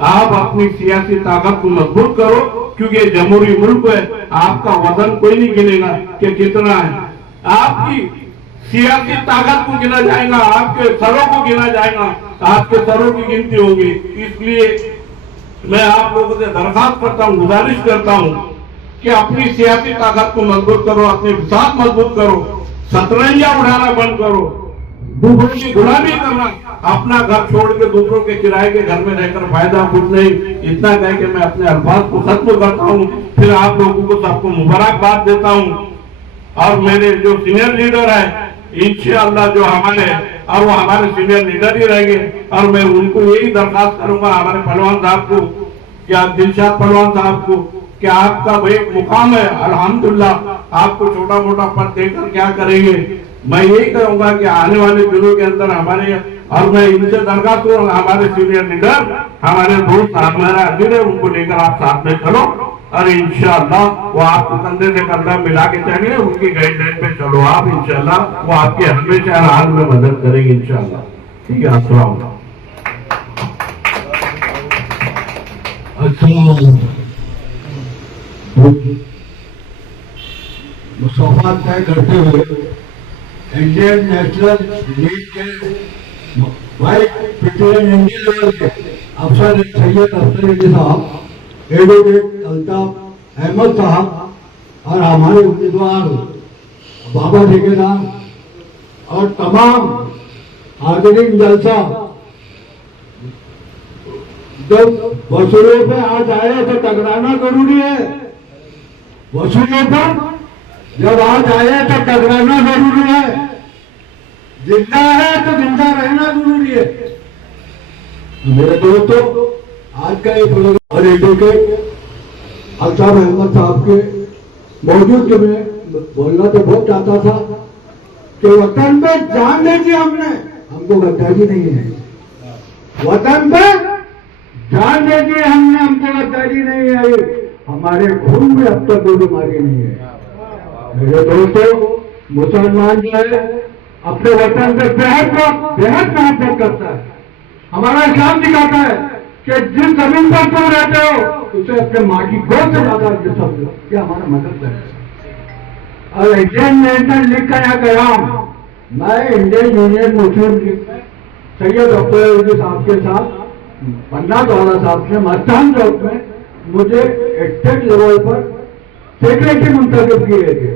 आप अपनी सियासी ताकत को मजबूत करो, क्योंकि ये जमहूरी मुल्क है। आपका वजन कोई नहीं गिनेगा कि कितना है, आपकी सियासी ताकत को गिना जाएगा, आपके सरों को गिना जाएगा, आपके सरों की गिनती होगी। इसलिए मैं आप लोगों से दरखास्त करता हूं, गुजारिश करता हूं कि अपनी सियासी ताकत को मजबूत करो, अपने विश्वास मजबूत करो, शतरंजा उड़ाना बंद करो, दूसरों की गुलामी करना, अपना घर छोड़ के दूसरों के किराए के घर में रहकर फायदा कुछ नहीं। इतना कह के मैं अपने अल्फाज को खत्म करता हूं। फिर आप लोगों को सबको मुबारकबाद देता हूं। और मेरे जो सीनियर लीडर है इंशाअल्लाह जो हमारे, और वो हमारे सीनियर लीडर ही रहेंगे, और मैं उनको यही दरखास्त करूंगा हमारे पहलवान साहब को, क्या दिलशाद पहलवान साहब को, कि आपका एक मुकाम है अल्हम्दुलिल्लाह, आपको छोटा मोटा पद देकर क्या करेंगे। मैं यही कहूंगा कि आने वाले दिनों के अंदर हमारे, और मैं इनसे दरखास्त करूंगा हमारे सीनियर लीडर, हमारे दोस्त हमारा अमीर है, उनको लेकर आप साथ में चलो, और इंशाअल्लाह वो आपको कंधे से कंधा मिला के चलेंगे, उनकी गाइडलाइन पे चलो आप, इंशाअल्लाह वो आपके हमेशा हर हाल में मदद करेंगे इंशाअल्लाह। ठीक है, अस्सलाम वालेकुम। मुसाफा तय करते हुए इंडियन नेशनल लीग के वाइस प्रेसिडेंट इंडियन लेवल के अफसर सैयद अफसर अली साहब, एडवोकेट अल्ताफ अहमद साहब, और हमारे उम्मीदवार बाबा ठेकेदार और तमाम हाजिरीन जलसा, जब वसूलों पे आज आए तो टकराना जरूरी है। वसूलों पर जब आज आए तो टकराना जरूरी है। जिंदा है तो जिंदा रहना जरूरी है। मेरे दोस्तों, आज का ये प्रोग्राम और एडवोकेट अल्ताफ अहमद साहब के मौजूद में बोलना तो बहुत चाहता था कि वतन पे जान लीजिए, हमको गद्दारी नहीं है। वतन पे जान लीजिए, हमको गद्दारी नहीं है। हमारे खून में अब तक कोई बीमारी नहीं है। मेरे दोस्तों, मुसलमान जो है अपने वतन पे बेहद मोहब्बत करता है। हमारा इस्लाम दिखाता है कि जिस जमीन पर तुम रहते हो उसे अपने माँ की गोद से ज्यादा इज्जत समझो। ये हमारा मदद है। और इंडियन नेशनल लीग का यहाँ कयाम, मैं इंडियन यूनियन मुस्लिम लीग सैयद अख्तर अली साहब के साथ पन्ना दौला साहब ने मस्तान चौक में मुझे स्टेट लेवल पर सेक्रेटरी मुंतखब किए थे।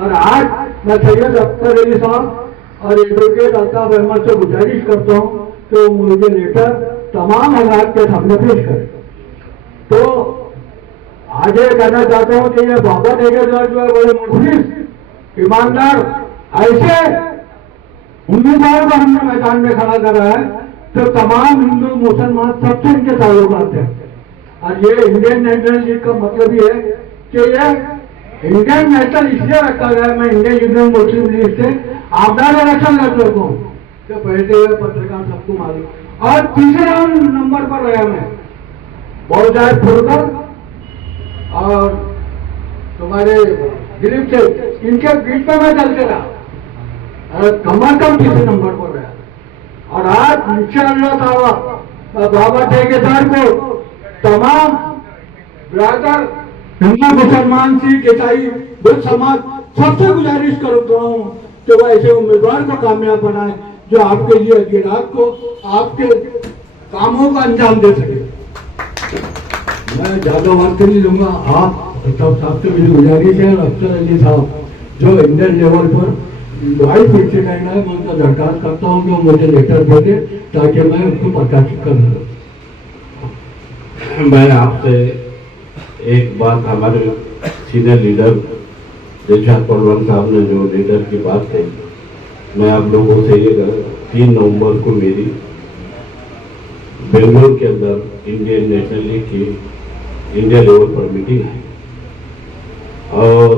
और आज मैं सैयद अख्तर अली साहब और एडवोकेट अल्ताफ अहमद से गुजारिश करता हूँ कि वो मुझे लेटर तमाम हालात के सामने पेश करें। तो आज ये कहना चाहता हूँ कि ये बाबा ठेकेदार जो है बड़े मुखलिस ईमानदार ऐसे उम्मीदवार को हमने मैदान में खड़ा करा है तो तमाम हिंदू मुसलमान सबसे इनके ताल्लुकात हैं। और ये इंडियन नेशनल लीग का मतलब ये है कि ये इंडियन नेशनल इसलिए रखा गया है। मैं इंडियन यूनियन मुस्लिम लीग से आमदार इलेक्शन लड़ चुका हूँ, तो पहले हुए पत्रकार सबको मालूम। और तीसरे नंबर पर रहा मैं बहुजाय फुरकर और तुम्हारे दिलीप से, इनके बीच में मैं चलते रहा, कम से कम तीसरे नंबर पर रहा। और आज इंशाअल्लाह ताला बाबा ठेकेदार को तमाम ब्रादर हिंदू मुसलमान सिख ईसाई बुद्ध समाज सबसे गुजारिश करता हूँ कि वह ऐसे उम्मीदवार को कामयाब बनाए जो आपके लिए अधीरात को आपके कामों का अंजाम दे सके। मैं ज्यादा बात नहीं लूंगा। आप साहब से मेरी गुजारिश है, और अफसर अली साहब जो इंडियन लेवल पर वाइस प्रेसिडेंट है, मैं उनका दरखास्त करता हूँ कि वो मुझे लेटर दे दे ताकि मैं उसको प्रकाशित कर दूँ। मैं आपसे एक बात, हमारे सीनियर लीडर दिलशाद पहलवान साहब ने जो लीडर की बात कही, मैं आप लोगों से ये 3 नवंबर को मेरी बेंगलोर के अंदर इंडियन नेशनल लीग की इंडिया लेवल पर मीटिंग है। और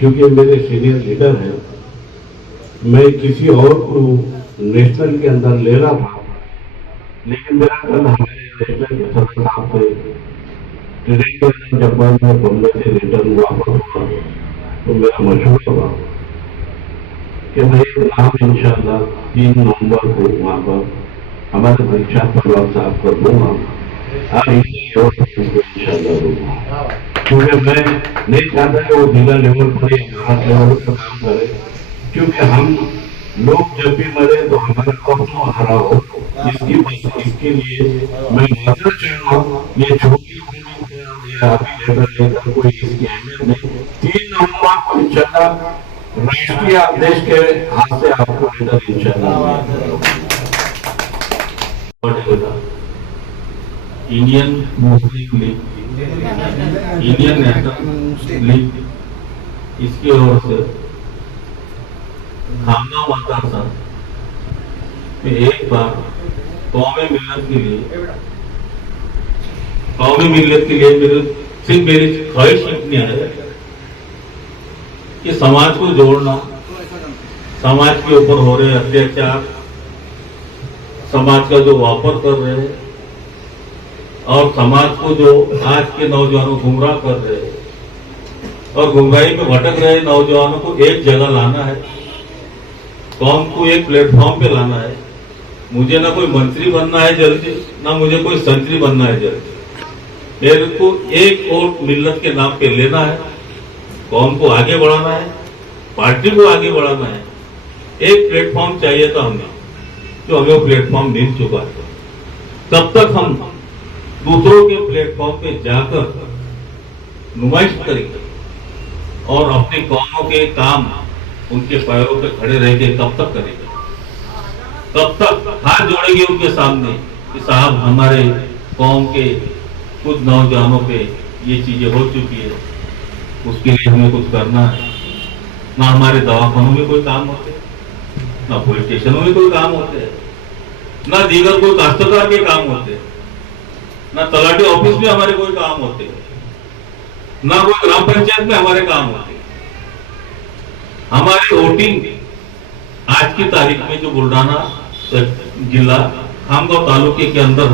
क्योंकि मेरे सीनियर लीडर हैं, मैं किसी और को नेशनल के अंदर ले रहा था, लेकिन मेरा कल हमारे नेशनल के सदस्य साहब से जब मैं बॉम्बे से रिटर्न वापस हुआ तो मेरा मशहूर हुआ कि मैं एक नाम इंशाल्लाह 3 नवंबर को वहाँ पर हमारे दीक्षांत परिवार साहब कर दूंगा और इंशाल्लाह दूंगा, क्योंकि मैं नहीं चाहता कि वो जिला लेवल पर या महाराज लेवल पर काम करे, क्योंकि हम लोग जब भी मरे तो हमारा कब तो हरा हो, इसके लिए मैं माजरा चाहूंगा। ये छोटी उम्र या अभी लेकर कोई इसकी अहमियत नहीं। 3 नवंबर को इंशाल्लाह राष्ट्रीय आदेश के हाथ से आपको लेकर इंशाल्लाह Indian Muslim league, Indian national league, इसकी ओर से खामगांव मतदार में एक बार कौमी मिल्लत के लिए सिर्फ मेरी ख्वाहिश इतनी है कि समाज को जोड़ना, समाज के ऊपर हो रहे अत्याचार, समाज का जो वापर कर रहे हैं और समाज को जो आज के नौजवानों गुमराह कर रहे हैं और गुमराही में भटक रहे नौजवानों को एक जगह लाना है, कौम को एक प्लेटफॉर्म पे लाना है। मुझे ना कोई मंत्री बनना है जल्दी, ना मुझे कोई संतरी बनना है जल्दी, मेरे को एक वोट मिल्लत के नाम पे लेना है, कौम को आगे बढ़ाना है, पार्टी को आगे बढ़ाना है। एक प्लेटफॉर्म चाहिए था हमें, जो हमें वो प्लेटफॉर्म मिल चुका है। तब तक हम दूसरों के प्लेटफॉर्म पे जाकर नुमाइश करेंगे और अपनी कौमों के काम उनके पैरों पे खड़े रह के कब तक करेंगे, तब तक हाथ जोड़ेंगे उनके सामने कि साहब हमारे कौम के कुछ नौजवानों पे ये चीजें हो चुकी है, उसके लिए हमें कुछ करना है। ना हमारे दवाखानों में कोई काम होते, ना पुलिस स्टेशनों में कोई काम होते हैं, ना दीगर कोई काश्तकार के काम होते, ना तलाटी ऑफिस में हमारे कोई काम होते, ना कोई ग्राम पंचायत में हमारे काम होते। हमारी वोटिंग आज की तारीख में जो बुल्डाना जिला खामगांव तालुके के अंदर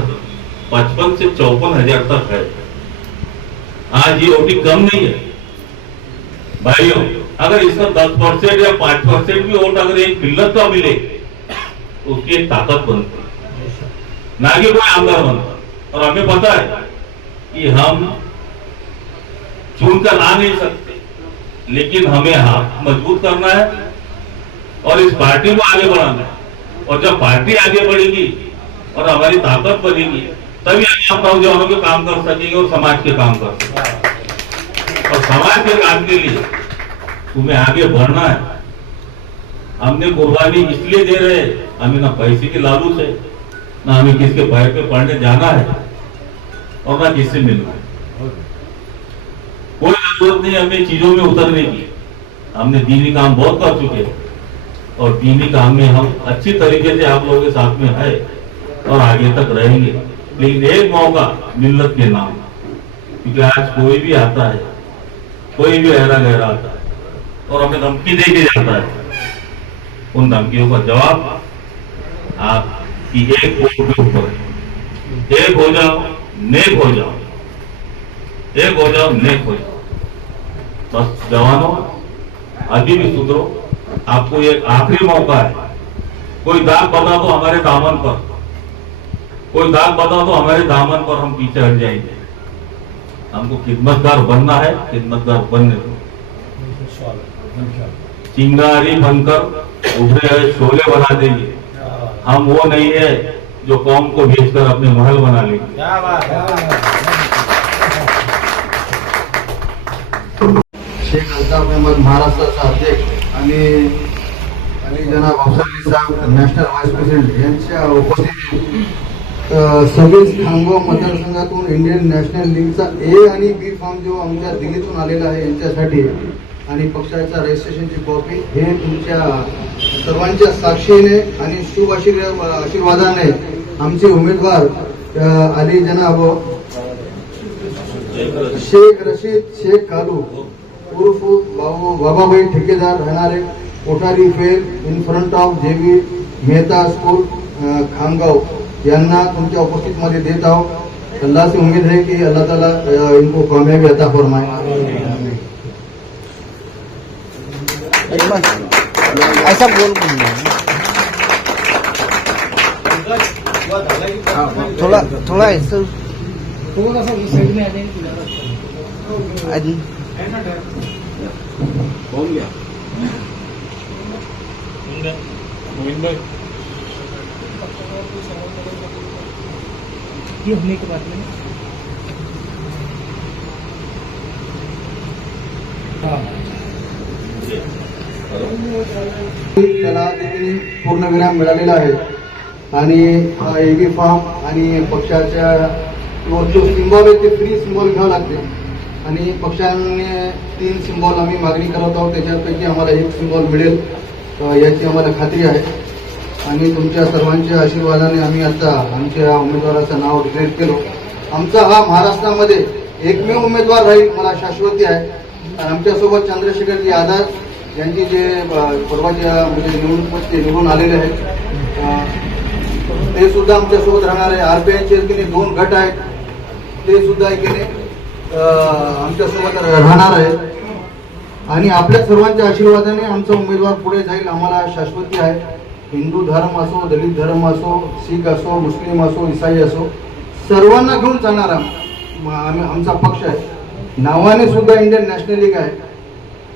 55 से 54,000 तक है। आज ये वोटिंग कम नहीं है भाइयों। अगर इसका 10% या 5% भी वोट अगर एक मिल्लत का मिले तो उसकी एक ताकत बनती है, ना कि कोई आमदार बनता। और हमें पता है कि हम चुनकर आ नहीं सकते, लेकिन हमें हाथ मजबूत करना है और इस पार्टी को आगे बढ़ाना है। और जब पार्टी आगे बढ़ेगी और हमारी ताकत बढ़ेगी, तभी हम आप नौजवानों के काम कर सकेंगे और समाज के काम कर सकेंगे। और समाज के काम के लिए तुम्हें आगे बढ़ना है। हमने कुर्बानी इसलिए दे रहे हैं, हमें ना पैसे की लालूच है, ना हमें किसके पैर पे पड़ने जाना है और ना किससे मिलना है। कोई जरूरत नहीं हमें चीजों में उतरने की। हमने दीनी काम बहुत कर चुके हैं और दीनी काम में हम अच्छी तरीके से आप लोगों के साथ में है और आगे तक रहेंगे। लेकिन एक मौका मिल्लत के नाम, क्योंकि आज कोई भी आता है, कोई भी गहरा गहरा आता है और हमें धमकी दे के जाता है। उन धमकियों का जवाब आपकी एक वोट के ऊपर है। एक हो जाओ, नेक हो जाओ, एक हो जाओ, नेक हो जाओ। बस जवानों, अभी भी सुधरो। आपको एक आखिरी मौका है। कोई दाग बता दो हमारे दामन पर, कोई दाग बता दो हमारे दामन पर, हम पीछे हट जाएंगे। हमको खिदमतगार बनना है, खिदमतगार बनने दो। चिंगारी बनकर उभरे हुए शोले बना देंगे। हम वो नहीं है जो कौम को बेचकर अपने महल बना लेंगे। शेख अल्ताफ अहमद महाराष्ट्राचा अध्यक्ष आणि जनाब अफसर साहेब नॅशनल व्हाईस प्रेसिडेंट यांच्या उपस्थितीत सव्वीस खामगाव मतदारसंघातून इंडियन नॅशनल लीगचा ए आणि बी फॉर्म जो आमच्या दिल्लीतून आलेला आहे यांच्यासाठी आणि पक्षाच्या रजिस्ट्रेशनची कॉपी हे तुमच्या सर्वांच्या साक्षीने आणि शुभ आशीर्वादाने आमचे उमेदवार अली जनाब शेख रशीद शेख कालू उर्फ बाबाभाई ठेकेदार राहणारे कोठारी फेर in front of JB Mehta school Khamgaon यांना तुमच्या उपस्थितीमध्ये देत आहोत। अल्लाह से उम्मीद है कि अल्लाह ताला इनको कामयाबी अता फरमाए। ऐसा बोल बोलना थोड़ा थोड़ा ऐसा थोड़ा सा उस साइड में आ जाएंगे ये होने के बाद में त्याला देखील पूर्णविराम मिळालेला आहे आणि हा एबी फॉर्म आणि पक्षाच्या जो सिम्बॉल आहे ते फ्री सिम्बॉल घ्यावं लागते आणि पक्षाने 3 सिम्बॉल आम्ही मागणी करत आहोत त्याच्यापैकी आम्हाला 1 सिम्बॉल मिळेल याची आम्हाला खात्री आहे आणि तुमच्या सर्वांच्या आशीर्वादाने आम्ही आता आमच्या उमेदवाराचं नाव डिक्लेअर केलं. आमचा हा महाराष्ट्रामध्ये एकमेव उमेदवार राहील मला शाश्वती आहे. आमच्यासोबत चंद्रशेखरजी आझाद यांची जे परवाच्या म्हणजे निवडणुकीमध्ये निवडून आलेले आहेत ते सुद्धा आमच्यासोबत राहणार आहे. आरपीआयचे की 2 गट आहेत ते सुद्धा की आमच्यासोबत राहणार आहे आणि आपल्या सर्वांच्या आशीर्वादाने आमचा उमेदवार पुढे जाईल आम्हाला शाश्वती आहे. हिंदू धर्म असो, दलित धर्म असो, शीख असो, मुस्लिम असो, इसाई असो, सर्वांना घेऊन चालणारा आमचा पक्ष आहे. नावाने सुद्धा इंडियन नॅशनल लीग आहे.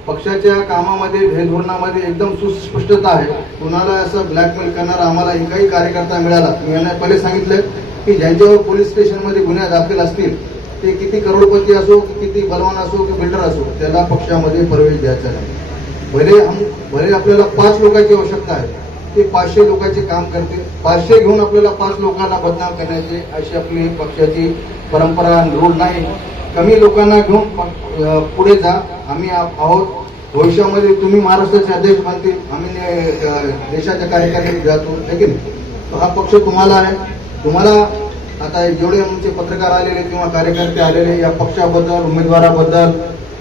पक्षाच्या कामामध्ये ध्येयधोरणामध्ये एकदम सुस्पष्टता आहे. कुणाला असं ब्लॅकमेल करणारा आम्हाला एकही कार्यकर्ता मिळाला. मी यांना पहिले सांगितलं की ज्यांच्यावर पोलीस स्टेशनमध्ये गुन्हे दाखल असतील ते किती करोडपती असो, किती बलवान असो की बिल्डर असो, त्याला पक्षामध्ये प्रवेश द्यायचा नाही. भले आपल्याला 5 लोकांची आवश्यकता आहे, ते 500 लोकांचे काम करते. 500 घेऊन आपल्याला 5 लोकांना बदनाम करण्याची अशी आपली पक्षाची परंपरा रूढ नाही. कमी लोकांना घेऊन पुढे जा. आम्ही आहोत. भविष्यामध्ये तुम्ही महाराष्ट्राचे अध्यक्ष बनतील, आम्ही देशाच्या कार्यकारी जातो. लेकिन हा पक्ष तुम्हाला आहे. तुम्हाला आता जेवढे आमचे पत्रकार आलेले किंवा कार्यकर्ते आलेले या पक्षाबद्दल उमेदवाराबद्दल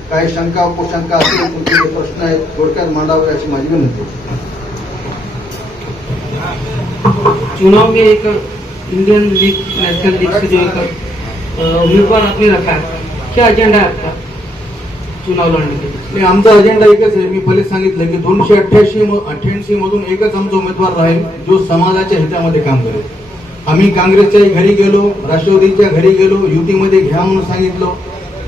काही शंका कुशंका असतील, तुमचे जे प्रश्न आहेत थोडक्यात मांडावे अशी माझी विनंती. चुनाव में एक इंडियन लीग नेशनल लीग से जो एक उम्मीदवार आपने रखा है, क्या एजेंडा है आपका चुनाव लड़ने के लिए? नाही, आमचा अजेंडा एकच आहे. मी पहिले सांगितलं की 288 मधून एकच आमचा उमेदवार राहील जो समाजाच्या हितामध्ये काम करेल. आम्ही काँग्रेसच्याही घरी गेलो, राष्ट्रवादीच्या घरी गेलो, युतीमध्ये घ्या म्हणून सांगितलं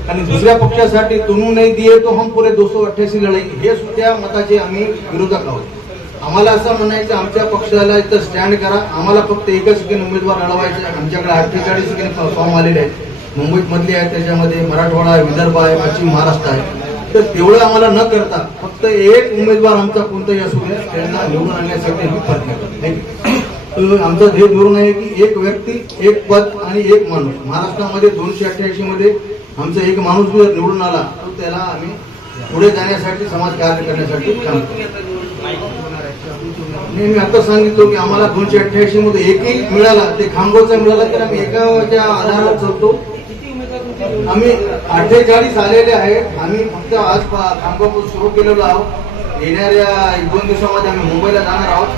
आणि दुसऱ्या पक्षासाठी तुम्ही नाही दिए तो हम पुरे 288 लढेंगे हे सुद्धा मताचे आम्ही विरोधक आहोत. आम्हाला असं म्हणायचं आमच्या पक्षाला इथं स्टँड करा. आम्हाला फक्त एकच उमेदवार लढवायचे. आमच्याकडे 48 फॉर्म आलेले आहेत. मुंबईत मधले आहेत, त्याच्यामध्ये मराठवाडा आहे, विदर्भ आहे, पश्चिम महाराष्ट्र आहे. तर तेवढं आम्हाला न करता फक्त एक उमेदवार आमचा कोणताही असू द्या त्यांना निवडून आणण्यासाठी आम्ही प्रयत्न करतो. आमचं ध्येय धोरण आहे की एक व्यक्ती, एक पद आणि एक माणूस. महाराष्ट्रामध्ये 288 मध्ये आमचा एक माणूस जर निवडून आला तर त्याला आम्ही पुढे जाण्यासाठी समाज कार्य करण्यासाठी काम करतो. मी आता सांगितलं की आम्हाला 288 मध्ये एकही मिळाला ते खामगावचा मिळाला तर आम्ही एकाच्या आधारावर चालतो. आम्ही 48 आलेले आहेत. आम्ही फक्त आज खामगाव सुरू केलेलो आहोत. येणाऱ्या 1-2 दिवसामध्ये आम्ही मुंबईला जाणार आहोत.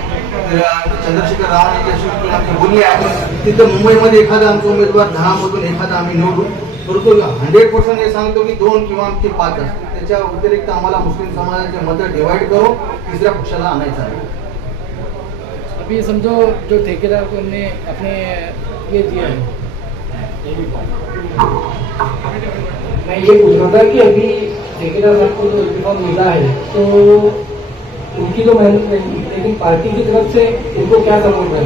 चंद्रशेखर रावणांच्याशी आमचे बोलले आहे. तिथं मुंबईमध्ये एखादा आमचा उमेदवार 10 मधून एखादा आम्ही निवडू. परंतु 100% हे सांगतो की 2 किंवा आमचे 5 असतील. त्याच्या व्यतिरिक्त आम्हाला मुस्लिम समाजाचे मतं डिवाइड करून तिसऱ्या पक्षाला आणायचं आहे. अभी समझो जो ठेकेदार को हमने अपने ये दिया है, मैं ये पूछ रहा था कि अभी ठेकेदार साहब को जो यूनिफॉर्म मिला है तो उनकी जो मेहनत, लेकिन पार्टी की तरफ से उनको क्या सपोर्ट है?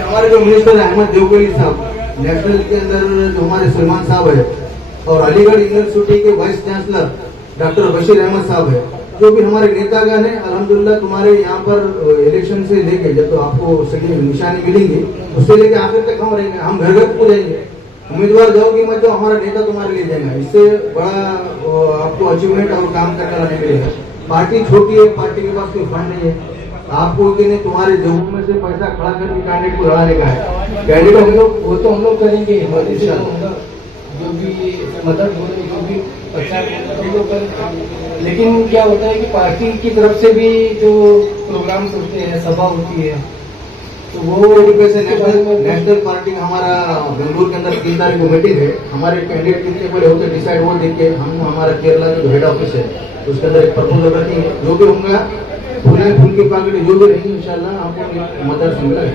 हमारे जो मिनिस्टर अहमद देवगली साहब नेशनल के अंदर जो हमारे सलमान साहब है और अलीगढ़ यूनिवर्सिटी के vice chancellor doctor Bashir Ahmad Sahab है, जो भी हमारे नेतागण है, अल्हम्दुलिल्लाह तुम्हारे यहाँ पर इलेक्शन से लेके जब तो आपको सही निशानी मिलेंगी उससे लेके आखिर तक हम रहेंगे. हम घर घर को जाएंगे. उम्मीदवार जाओगी मत जाओ, हमारा नेता तुम्हारे लिए जाएगा. इससे बड़ा आपको अचीवमेंट और काम करना नहीं मिलेगा. पार्टी छोटी है, पार्टी के पास कोई फंड नहीं है. आपको कि नहीं तुम्हारे जेबों में से पैसा खड़ा करके कैंडिडेट को लड़ाने का है. कैंडिडेट हम लोग वो तो हम लोग करेंगे. जो भी मदद बोले, जो भी प्रचार हम लोग करेंगे. लेकिन क्या होता है कि पार्टी की तरफ से भी जो प्रोग्राम होते हैं, सभा होती है, तो वो वैसे नेशनल पार्टी का हमारा बेंगलुरु के अंदर 3 तारीख को मीटिंग है. हमारे कैंडिडेट कितने बड़े होते डिसाइड वो देख के हम हमारा केरला जो हेड ऑफिस है उसके अंदर एक प्रपोजल रखेंगे. जो भी होगा फूले फूल की पाकड़ी जो भी रहेगी इंशाल्लाह आपको मदद मिलेगा।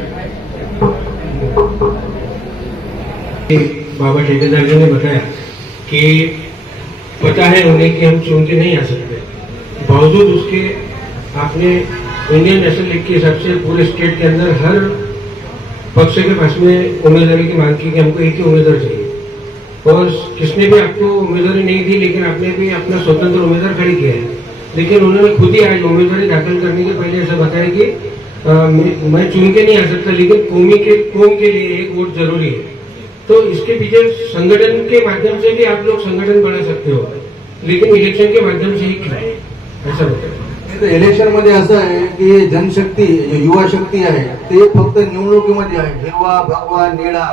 बाबा ठेकेदार जी ने बताया कि पता है उन्हें कि हम चुन के नहीं आ सकते, बावजूद उसके आपने इंडियन नेशनल लीग के हिसाब से पूरे स्टेट के अंदर हर पक्ष के पास में उम्मीदवारी की मांग की कि हमको एक ही उम्मीदवार चाहिए, और किसने भी आपको उम्मीदवारी नहीं दी, लेकिन आपने भी अपना स्वतंत्र उम्मीदवार खड़ी किया है। लेकिन उन्होंने खुद ही आज उम्मीदवारी दाखिल करने के पहले ऐसा बताया कि मैं चुन के नहीं आ सकता, लेकिन कौम के लिए एक वोट जरूरी है। तो इसके पीछे संगठन के माध्यम से भी आप लोग संगठन बना सकते हो, लेकिन इलेक्शन के माध्यम से ही क्यों, ऐसा बताया। तर इलेक्शन मध्ये असं आहे की जनशक्ती युवा शक्ती आहे ते फक्त निवडणुकीमध्ये आहे। हिरवा भगवा निळा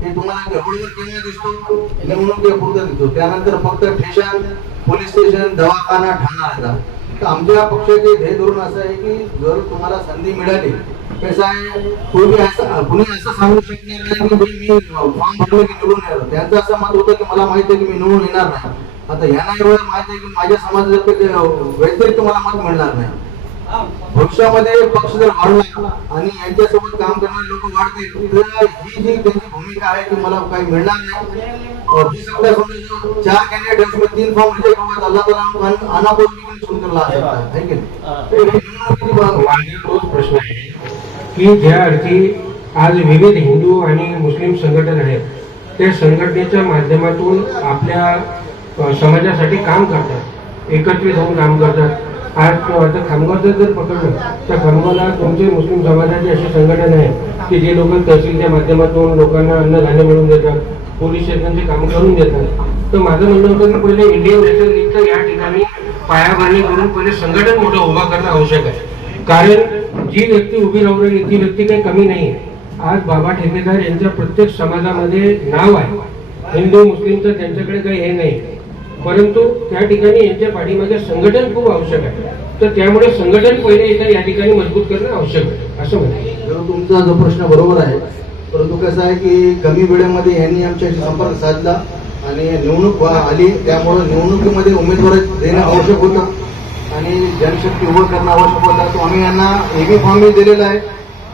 हे तुम्हाला गडबडीवर केव्हा दिसतो, निवडणुकीपुरता दिसतो, त्यानंतर फक्त स्टेशन पोलीस स्टेशन दवाखाना ठाणा राहतात। तर आमच्या पक्षाचे ध्येय धोरण असं आहे की जर तुम्हाला संधी मिळाली, कसं आहे कोणी असं सांगू शकणार नाही की मी फॉर्म भरलो की निवडून येणार। त्यांचं असं मत होतं की मला माहिती आहे की मी निवडून येणार नाही, आता यांना एवढं माहिती आहे की माझ्या समाजाला व्यतिरिक्त मला मत मिळणार नाही। भविष्यामध्ये पक्ष जर वाढला आणि यांच्यासोबत काम करणारे लोक वाढतील तर ही जी त्यांची भूमिका आहे की मला काही मिळणार नाही, और जी सकता समझो 4 कैंडिडेट में 3 फॉर्म रिजेक्ट हुआ, अल्लाह ताला अनापोजिशन चुन कर ला सकता है कि नहीं। माझा तोच प्रश्न आहे की ज्या अर्थी आज विविध हिंदू आणि मुस्लिम संघटन आहेत, त्या संघटनेच्या माध्यमातून आपल्या समाजासाठी काम करतात, एकत्रित होऊन काम करतात। आज आता खामगावचं जर पकडलं तर खामगावला तुमचे मुस्लिम समाजाची अशी संघटन आहे की जे लोक तहसीलच्या माध्यमातून लोकांना अन्नधान्य मिळवून देतात, पोलीस स्टेशनचे काम करून देतात। तर माझं म्हणणं होतं की पहिले इंडियन नॅशनल लीगचं या ठिकाणी पायाभरणी करून पहिले संघटन मोठं उभा करणं आवश्यक आहे, कारण जी व्यक्ती उभी राहू राहिली ती व्यक्ती काही कमी नाही आहे। आज बाबा ठेकेदार यांच्या प्रत्येक समाजामध्ये नाव आहे, हिंदू मुस्लिमचं त्यांच्याकडे काही हे नाही, परंतु त्या ठिकाणी यांच्या पाठीमागे संघटन खूप आवश्यक आहे। तर त्यामुळे संघटन पहिले इथे या ठिकाणी मजबूत करणं आवश्यक आहे असं म्हणतो। तुमचा जो प्रश्न बरोबर आहे, परंतु कसं आहे की कमी वेळेमध्ये यांनी आमच्याशी संपर्क साधला आणि निवडणूक आली, त्यामुळे निवडणुकीमध्ये उमेदवार देणं आवश्यक होतं आणि जनशक्ती उभं करणं आवश्यक होतं। तो आम्ही यांना एबी फॉर्म दिलेला आहे,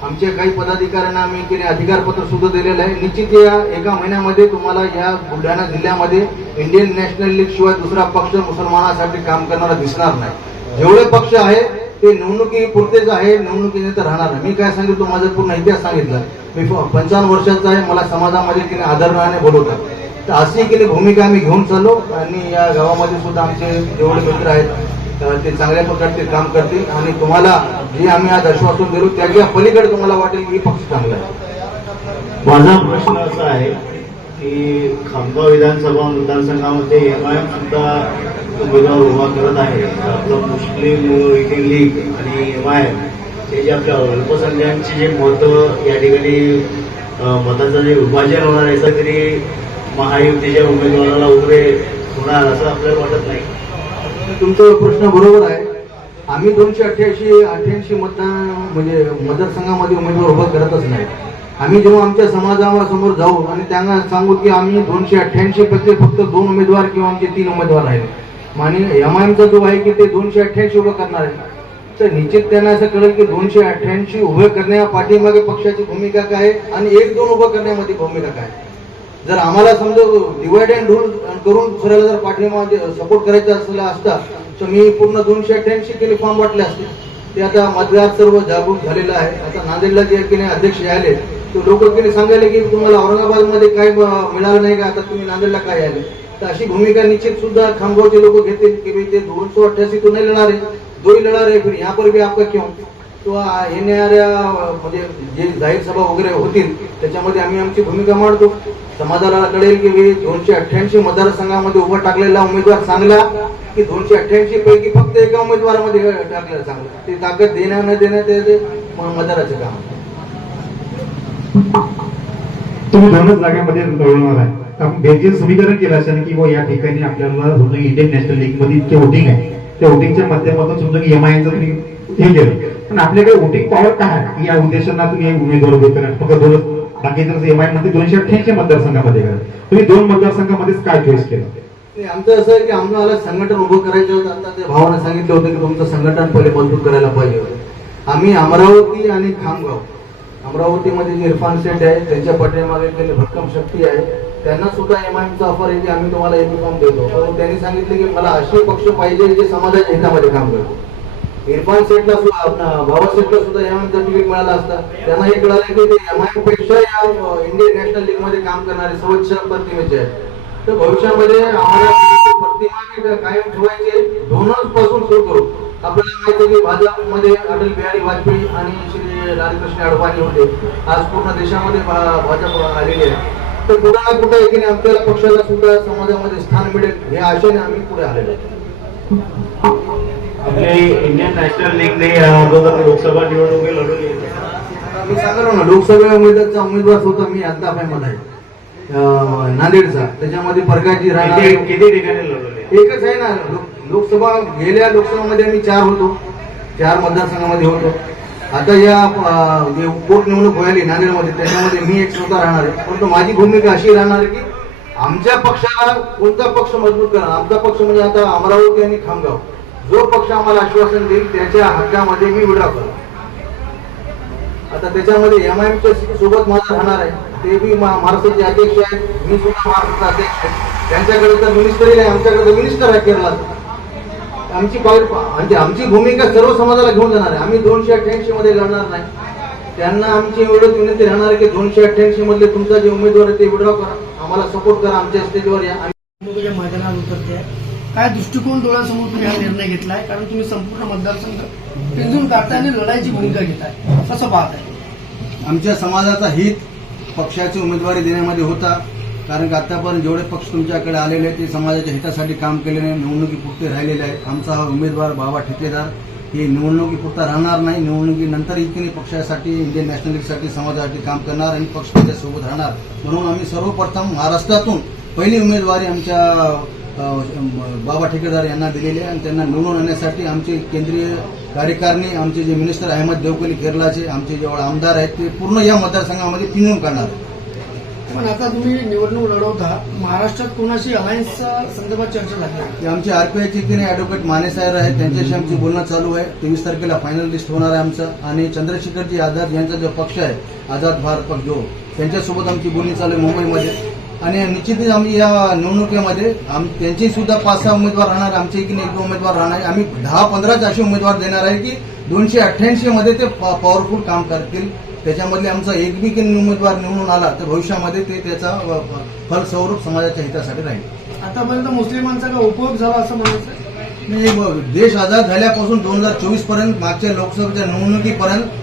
आमच्या काही पदाधिकाऱ्यांना आम्ही अधिकारपत्र सुद्धा दिलेलं आहे। निश्चित या एका महिन्यामध्ये तुम्हाला या बुलढाणा जिल्ह्यामध्ये इंडियन नॅशनल लीग शिवाय दुसरा पक्ष मुसलमानासाठी काम करणारा दिसणार नाही। जेवढे पक्ष आहे ते निवडणुकीपुरतेच आहे, निवडणुकीने तर राहणार नाही। मी काय सांगितलं, माझा पूर्ण इतिहास सांगितला, मी 55 वर्षाचा आहे, मला समाजामध्ये की आदरणाने बोलवतात, तर अशी की भूमिका आम्ही घेऊन चाललो आणि या गावामध्ये सुद्धा आमचे जेवढे मित्र आहेत ते चांगल्या प्रकारचे काम करतील आणि तुम्हाला जे आम्ही आज आश्वासन दिलो त्याच्या पलीकडे तुम्हाला वाटेल की पक्ष चांगला आहे। माझा प्रश्न असा आहे की खामगाव विधानसभा मतदारसंघामध्ये MIM सुद्धा उमेदवार उभा करत आहे। आपलं मुस्लिम इंडियन लीग आणि MIM हे जे आपल्या अल्पसंख्याकांचे जे मत या ठिकाणी मताचं जे विभाजन होणार आहे, तरी महायुतीच्या उमेदवाराला उभे होणार असं आपल्याला वाटत नाही। तुमचा प्रश्न बरोबर आहे, आम्ही 288 मतदारसंघामध्ये उमेदवार उभा करतच नाही। आम्ही जेव्हा आमच्या समाजासमोर जाऊ आणि त्यांना सांगू की आम्ही 288 पैकी फक्त 2 उमेदवार किंवा आमचे 3 उमेदवार आहेत आणि MIMचा जो आहे की ते 288 उभं करणार आहे, तर निश्चित त्यांना असं कळेल की 288 उभे करण्या पाठीमागे पक्षाची भूमिका काय आणि 1-2 उभं करण्यामध्ये भूमिका काय। जर आम्हाला समजा डिवाइड अँड रूल करून दुसऱ्याला जर पाठीमागे सपोर्ट करायचा असता तर मी पूर्ण 288 केले फॉर्म वाटले असते। ते आता मतदार सर्व जागरूक झालेलं आहे। आता नांदेडला जे की नाही अध्यक्ष आले तो लोक की सांगायले की तुम्हाला औरंगाबादमध्ये काय मिळालं नाही का, आता तुम्ही नांदेडला काय आले, तर अशी भूमिका निश्चित सुद्धा खामगावचे लोक घेतील की भाई ते 288 तो नाही लढणार आहे, 2 ही लढणार आहे, फिर यहाँ पर भी आपका क्यों। तो येणाऱ्या म्हणजे जे जाहीर सभा वगैरे होतील त्याच्यामध्ये आम्ही आमची भूमिका मांडतो। समाजाला कळेल की 288 मतदारसंघामध्ये उभा टाकलेला उमेदवार चांगला की 288 पैकी फक्त एका उमेदवारामध्ये टाकलेला चांगला, ती ताकद देण्या न देण्यात ते मतदाराचं काम। तुम्ही 2च जागेमध्ये लढवणार आहे, आपण बेंचीचं समीकरण केलं असेल की या ठिकाणी आपल्याला समजा इंडियन नॅशनल लीग मध्ये इतके वोटिंग आहे, त्या वोटिंगच्या माध्यमातून समजा की MIMचं तुम्ही हे केलं, पण आपल्याकडे वोटिंग पॉवर काय आहे की या उद्देशांना तुम्ही उमेदवार उभे करणार, फक्त 2 बाकीचं MIM मध्ये 288 मतदारसंघामध्ये करा, तुम्ही 2 मतदारसंघामध्येच काय चॉईस केलं? नाही, आमचं असं आहे की आम्हाला संघटन उभं करायचं होतं. आता ते भावाने सांगितलं होतं की तुमचं संघटन पहिले मजबूत करायला पाहिजे होतं. आम्ही अमरावती आणि खामगाव, अमरावतीमध्ये जे इरफान शेठ आहे त्यांच्या पाठीमागे गेले भक्कम शक्ती आहे, त्यांना सुद्धा एमआयएमचा ऑफर आहे की आम्ही तुम्हाला युनिफॉर्म देतो. पण त्यांनी सांगितलं की मला असे पक्ष पाहिजे जे समाजाच्या हितामध्ये काम करतो. इरफान शेठला सुद्धा भावा शेठला सुद्धा एमआयएमचं तिकीट मिळालं असतं. त्यांना हे कळालं की ते एमआयएम पेक्षा या इंडियन नॅशनल लीग मध्ये काम करणारे स्वच्छ प्रतिमेचे आहेत. तर भविष्यामध्ये आम्हाला प्रतिमा कायम ठेवायची धोरणच पासून सुरू करू. आपल्याला माहिती आहे की भाजपमध्ये अटल बिहारी वाजपेयी आणि श्री लालकृष्ण अडवाणी होते. आज पूर्ण देशामध्ये भाजप आलेली आहे. तर कुठं ना कुठं आहे की नाही आपल्याला पक्षाला सुद्धा समाजामध्ये स्थान मिळेल या आशेने आम्ही पुढे आलेलो आहोत. आपले इंडियन नॅशनल लीगने अगोदर लोकसभा निवडणुकी लढवली आहे. मी सांगतो ना, लोकसभेचा उमेदवार होता मी अंताफाईमध्ये आहे नांदेडचा. त्याच्यामध्ये प्रकाशजी राणा किती ठिकाणी लढवली? एकच आहे ना. लोकसभा गेल्या लोकसभामध्ये आम्ही 4 होतो, 4 मतदारसंघामध्ये होतो. आता या पोट निवडणूक व्हायली नांदेडमध्ये, त्याच्यामध्ये मी एक स्वतः राहणार आहे. परंतु माझी भूमिका अशी राहणार आहे की आमच्या पक्षाला कोणता पक्ष मजबूत करणार. आमचा पक्ष म्हणजे आता अमरावती आणि खामगाव, जो पक्ष आम्हाला आश्वासन देईल त्याच्या हक्कामध्ये मी विड्रॉ करतो. आता त्याच्यामध्ये एमआयएमच्या सोबत माझं राहणार आहे. ते बी महाराष्ट्राचे अध्यक्ष आहेत, मी सुद्धा महाराष्ट्राचा अध्यक्ष आहे. त्यांच्याकडे तर मिनिस्टरी आहे, आमच्याकडे मिनिस्टर आहे केरळाचा. आमची भूमिका सर्व समाजाला घेऊन जाणार आहे. आम्ही 288 मध्ये लढणार नाही. त्यांना आमची एवढंच विनंती राहणार आहे की 288 मधले तुमचा जे उमेदवार आहे ते विड्रॉ करा, आम्हाला सपोर्ट करा, आमच्या स्टेजवर या. मैदानात उतरते आहे. काय दृष्टिकोन डोळ्यासमोर तुम्ही हा निर्णय घेतलाय? कारण तुम्ही संपूर्ण मतदारसंघ पिंजून काढताय आणि लढाईची भूमिका घेताय, कसं पाहताय? आमच्या समाजाचा हित पक्षाची उमेदवारी देण्यामध्ये होता. कारण की आतापर्यंत जेवढे पक्ष तुमच्याकडे आलेले आहेत ते समाजाच्या हितासाठी काम केलेले, निवडणुकीपुरते राहिलेले आहेत. आमचा हा उमेदवार बाबा ठेकेदार हे निवडणुकीपुरता राहणार नाही. निवडणुकीनंतर इतकी पक्षासाठी, इंडियन नॅशनल लीगसाठी, समाजासाठी काम करणार आणि पक्ष त्याच्यासोबत राहणार. म्हणून आम्ही सर्वप्रथम महाराष्ट्रातून पहिली उमेदवारी आमच्या बाबा ठेकेदार यांना दिलेली आहे. आणि त्यांना निवडून आणण्यासाठी आमचे केंद्रीय कार्यकारिणी, आमचे जे मिनिस्टर अहमद देवकली केरळाचे, आमचे जेवढे आमदार आहेत ते पूर्ण या मतदारसंघामध्ये पिंजून काढणार. पण आता तुम्ही निवडणूक लढवता, महाराष्ट्रात कोणाशी अलायन्सच्या संदर्भात चर्चा लागली? आमचे आरपीआयचे की नाही ॲडव्होकेट माने साहेब आहेत, त्यांच्याशी आमची बोलणं चालू आहे. 23 तारखेला फायनल लिस्ट होणार आहे आमचं. आणि चंद्रशेखरजी आझाद यांचा जो पक्ष आहे, आझाद भारत पक्ष जो, त्यांच्यासोबत आमची बोलणी चालू आहे मुंबईमध्ये. आणि निश्चितच आम्ही या निवडणुकीमध्ये त्यांचे सुद्धा 5-6 उमेदवार राहणार, आमचे की नाही 1 उमेदवार राहणार. आम्ही 10-15 असे उमेदवार देणार आहे की 288 मध्ये ते पॉवरफुल काम करतील. त्याच्यामधले आमचा एक बी उमेदवार निवडून आला तर भविष्यामध्ये ते त्याचा फलस्वरूप समाजाच्या हितासाठी राहील. आतापर्यंत मुस्लिमांचा का उपयोग झाला असं म्हणायचं? देश आझाद झाल्यापासून 2024 पर्यंत, मागच्या लोकसभेच्या निवडणुकीपर्यंत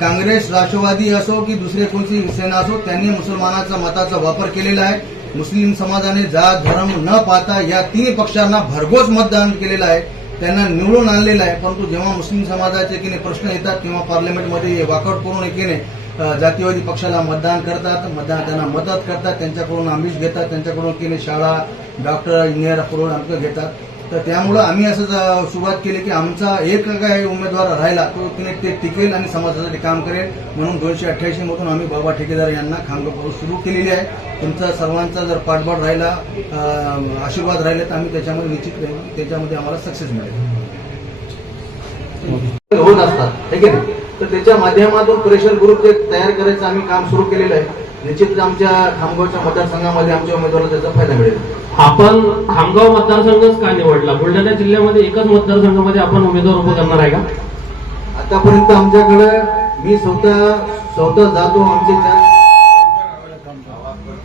काँग्रेस, राष्ट्रवादी असो की दुसरे कोणती सेना असो, त्यांनी मुसलमानाचा मताचा वापर केलेला आहे. मुस्लिम समाजाने जात धर्म न पाहता या 3 पक्षांना भरघोस मतदान केलेलं आहे, त्यांना निवडून आणलेलं आहे. परंतु जेव्हा मुस्लिम समाजाचे की नाही प्रश्न येतात तेव्हा पार्लमेंटमध्ये वॉकआउट करून की नाही जातीवादी पक्षाला मतदान करतात, त्यांना मदत करतात, त्यांच्याकडून आमिष घेतात, त्यांच्याकडून की नाही शाळा, डॉक्टर, इंजिनियर करून आमचं घेतात. तर त्यामुळं आम्ही असं सुरुवात केली की आमचा एक काय उमेदवार राहिला तो ते टिकेल आणि समाजासाठी काम करेल. म्हणून 288 मधून आम्ही बाबा ठेकेदार यांना खामगाव सुरू केलेली आहे. तुमचा सर्वांचा जर पाठबळ राहिला, आशीर्वाद राहिले तर आम्ही त्याच्यामध्ये निश्चित राहील, त्याच्यामध्ये आम्हाला सक्सेस मिळेल. होत असतात ठीक आहे. तर त्याच्या माध्यमातून प्रेशर ग्रुप तयार करायचं आम्ही काम सुरू केलेलं आहे. निश्चित आमच्या खामगावच्या मतदारसंघामध्ये आमच्या उमेदवाराला त्याचा फायदा मिळेल. आपण खामगाव मतदारसंघच का निवडला? बुलढाणा जिल्ह्यामध्ये एकच मतदारसंघामध्ये आपण उमेदवार उभं करणार आहे का? आतापर्यंत आमच्याकडे मी स्वतः जातो.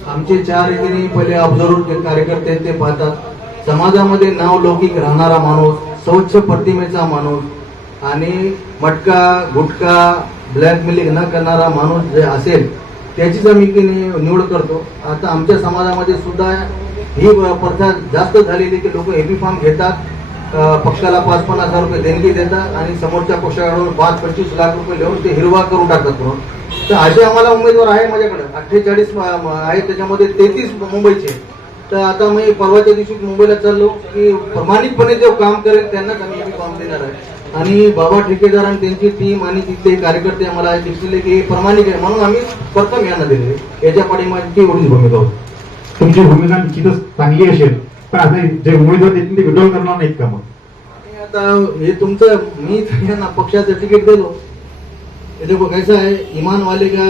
आमचे 4 पहिले ऑब्झर्व्हर कार्यकर्ते ते पाहतात. समाजामध्ये नावलौकिक राहणारा माणूस, स्वच्छ प्रतिमेचा माणूस आणि मटका, गुटखा, ब्लॅकमेलिंग न करणारा माणूस जे असेल त्याचीच आम्ही निवड करतो. आता आमच्या समाजामध्ये सुद्धा ही प्रथा जास्त झालेली की लोक एबी फॉर्म घेतात, पक्षाला 5-50 हजार रुपये देणगी देतात आणि समोरच्या पक्षाकडून 5-25 लाख रुपये लिहून ते हिरवा करून टाकतात म्हणून. तर असे आम्हाला उमेदवार आहे माझ्याकडे 48 आहेत, त्याच्यामध्ये 33 मुंबईचे. तर आता मी परवाच्या दिवशी मुंबईला चाललो की प्रामाणिकपणे जे काम करेल त्यांनाच आम्ही एबी फॉर्म देणार आहे. आणि बाबा ठेकेदार आणि त्यांची टीम आणि तिथले कार्यकर्ते आम्हाला दिसले की हे प्रामाणिक आहे म्हणून आम्ही प्रथम यांना दिले. याच्या पाठीमागची एवढीच भूमिका होती. तुमची भूमिका निश्चितच चांगली असेल पण आता जे उमेदवार देतील ते विड्रॉल करणार नाहीत का मग? आणि आता हे तुमचं, मी यांना पक्षाचं तिकीट दिलो, ये देखो कैसा है, ईमान वाले का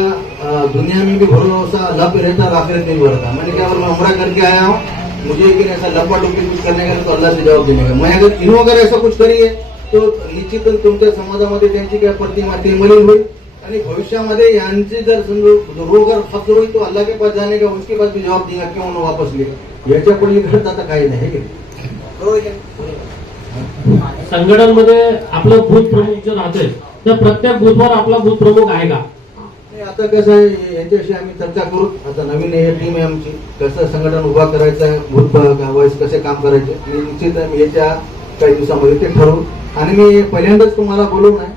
दुनिया में भी भरोसा अल्लाह पे रहता है, आखिरत में भी रहता। मैंने क्या बोला, मैं उम्रा करके आया हूँ, मुझे कि ऐसा लपा डुपी कुछ करने का तो अल्लाह से जवाब देने का। मैं अगर इन्हों अगर ऐसा कुछ करी है तो निश्चितच तुमच्या समाजामध्ये त्यांची काय प्रतिमा ते मलिन होईल आणि भविष्यामध्ये यांची जर रोग अगर फक्र हुई तो अल्लाह के पास जाने का, उसके पास भी जवाब देगा क्यों उन्होंने वापस लिया। याच्या पुढे घडत आता काही नाही, है की नाही? संघटनमध्ये आपलं बूथ प्रमुख जे राहते तर प्रत्येक बूथवर आपला बूथ प्रमुख आहे का? नाही, आता कसं आहे, यांच्याशी आम्ही चर्चा करू। आता नवीन हे टीम आहे आमची, कसं संघटन उभा करायचं आहे, बूथ वाईज कसे काम करायचे, मी निश्चित येत्या काही दिवसामध्ये ते ठरवू। आणि मी पहिल्यांदाच तुम्हाला बोलवून आहे,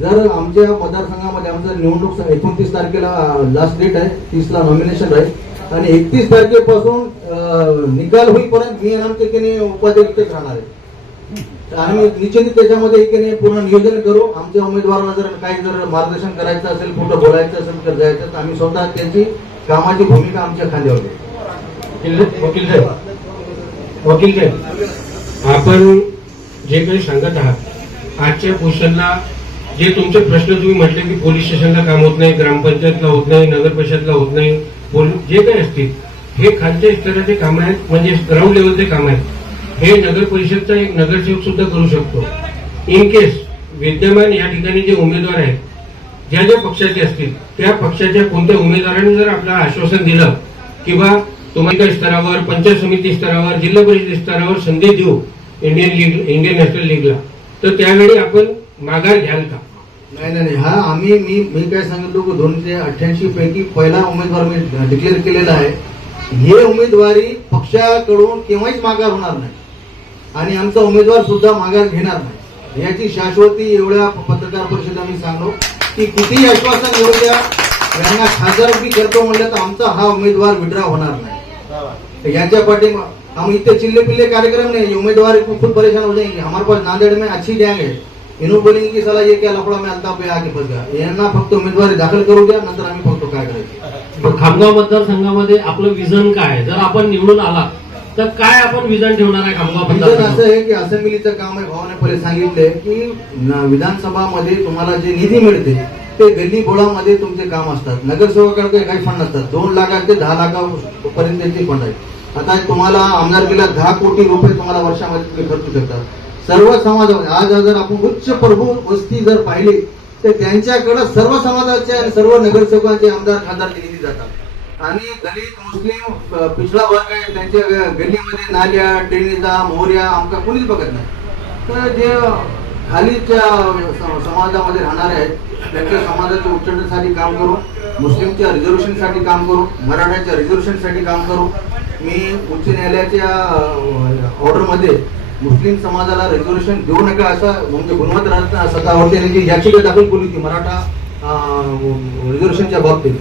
जर आमच्या मतदारसंघामध्ये आमचं निवडणूक 29 तारखेला लास्ट डेट आहे, 30 ला नॉमिनेशन आहे आणि 31 तारखेपासून निकाल होईपर्यंत मी आमचे की नाही उपाध्यक्षच राहणार आहे। आम्ही निश्चित त्याच्यामध्ये की नाही पूर्ण नियोजन करू। आमच्या उमेदवाराला जर काही जर मार्गदर्शन करायचं असेल, कुठं बोलायचं असेल तर जायचं, तर आम्ही स्वतः त्यांची कामाची भूमिका आमच्या खांद्यावर घेऊ। वकील साहेब, आपण जे काही सांगत आहात, आजच्या पोस्टरला जे तुमचे प्रश्न तुम्ही म्हटले की पोलीस स्टेशनला काम होत नाही, ग्रामपंचायतला होत नाही, नगर परिषदला होत नाही, जे काही असतील हे खालच्या स्तराचे काम आहेत, म्हणजे ग्राउंड लेवलचे काम आहेत। हे नगर परिषदचा एक नगरसेवक सुद्धा करू शकतो। इन केस विद्यमान या ठिकाणी जे उमेदवार आहेत, ज्या ज्या पक्षाचे असतील त्या पक्षाच्या कोणत्या उमेदवारांनी जर आपल्याला आश्वासन दिलं किंवा तुम्हाला स्तरावर, पंचायत समिती स्तरावर, जिल्हा परिषद स्तरावर संधी देऊ इंडियन नॅशनल लीगला, तर त्यावेळी आपण माघार घ्याल का? नाही, हा आम्ही मी काय सांगितलो की 288 पैकी पहिला उमेदवार मी डिक्लेअर केलेला आहे। हे उमेदवारी पक्षाकडून केव्हाच माघार होणार नाही आणि आमचा उमेदवार सुद्धा माघार घेणार नाही, याची शाश्वती एवढ्या पत्रकार परिषदेत आम्ही सांगलो की कितीही आश्वासन घेऊ द्या, यांना खासदार भी करतो म्हणलं तर आमचा हा उमेदवार विड्रॉ होणार नाही। याच्या पाठी हम इतने चिल्ले पिल्ले कार्यक्रम नहीं, उम्मीदवार खुद परेशान हो जाएंगे। हमारे पास नांदेड़ में अच्छी गैंग है, इन्हों बोलेंगे की साला ये क्या लफड़ा में अल्ताफ पे आके फंस गया, यांना फक्त उमेदवारी दाखल करू द्या, नंतर आम्ही फक्त काय करायचं। पण खामगाव मतदारसंघामध्ये आपलं विजन काय आहे? जर आपण निवडून आला तर काय आपण विजन ठेवणार आहे खामगाव विजन मतदारसंघात? असं आहे की असेंब्लीचं काम आहे, भावाने पहिले सांगितले की विधानसभामध्ये तुम्हाला जे निधी मिळते ते गल्ली बोळामध्ये तुमचे काम असतात, नगरसेवकाकडे काही फंड नसतात, 2 लाख ते 10 लाखापर्यंतचे फंड आहेत। आता तुम्हाला आमदारकीला 10 कोटी रुपये तुम्हाला वर्षामध्ये तुम्ही खर्चू शकता। सर्व समाजामध्ये आज जर आपण उच्च प्रभू वस्ती जर पाहिली तर त्यांच्याकडे सर्व समाजाचे आणि सर्व नगरसेवकांचे आमदार खासदारचे निधी जातात आणि दलित मुस्लिम पिछडा वर्ग आहे त्यांच्या गल्लीमध्ये नाल्या, ड्रेनेजा, मोहऱ्या आमका कोणीच बघत नाही। तर जे खालीच्या समाजामध्ये राहणारे आहेत त्यांच्या समाजाच्या उच्चाटनासाठी काम करू, मुस्लिमच्या रिझर्वेशनसाठी काम करू, मराठ्याच्या रिझर्वेशनसाठी काम करू। मी उच्च न्यायालयाच्या ऑर्डरमध्ये मुस्लिम समाजाला रिझर्वेशन देऊ नका असं म्हणजे गुणवंत सत्तावरती यांची याचिका दाखल केली होती मराठा रिझर्वेशनच्या बाबतीत,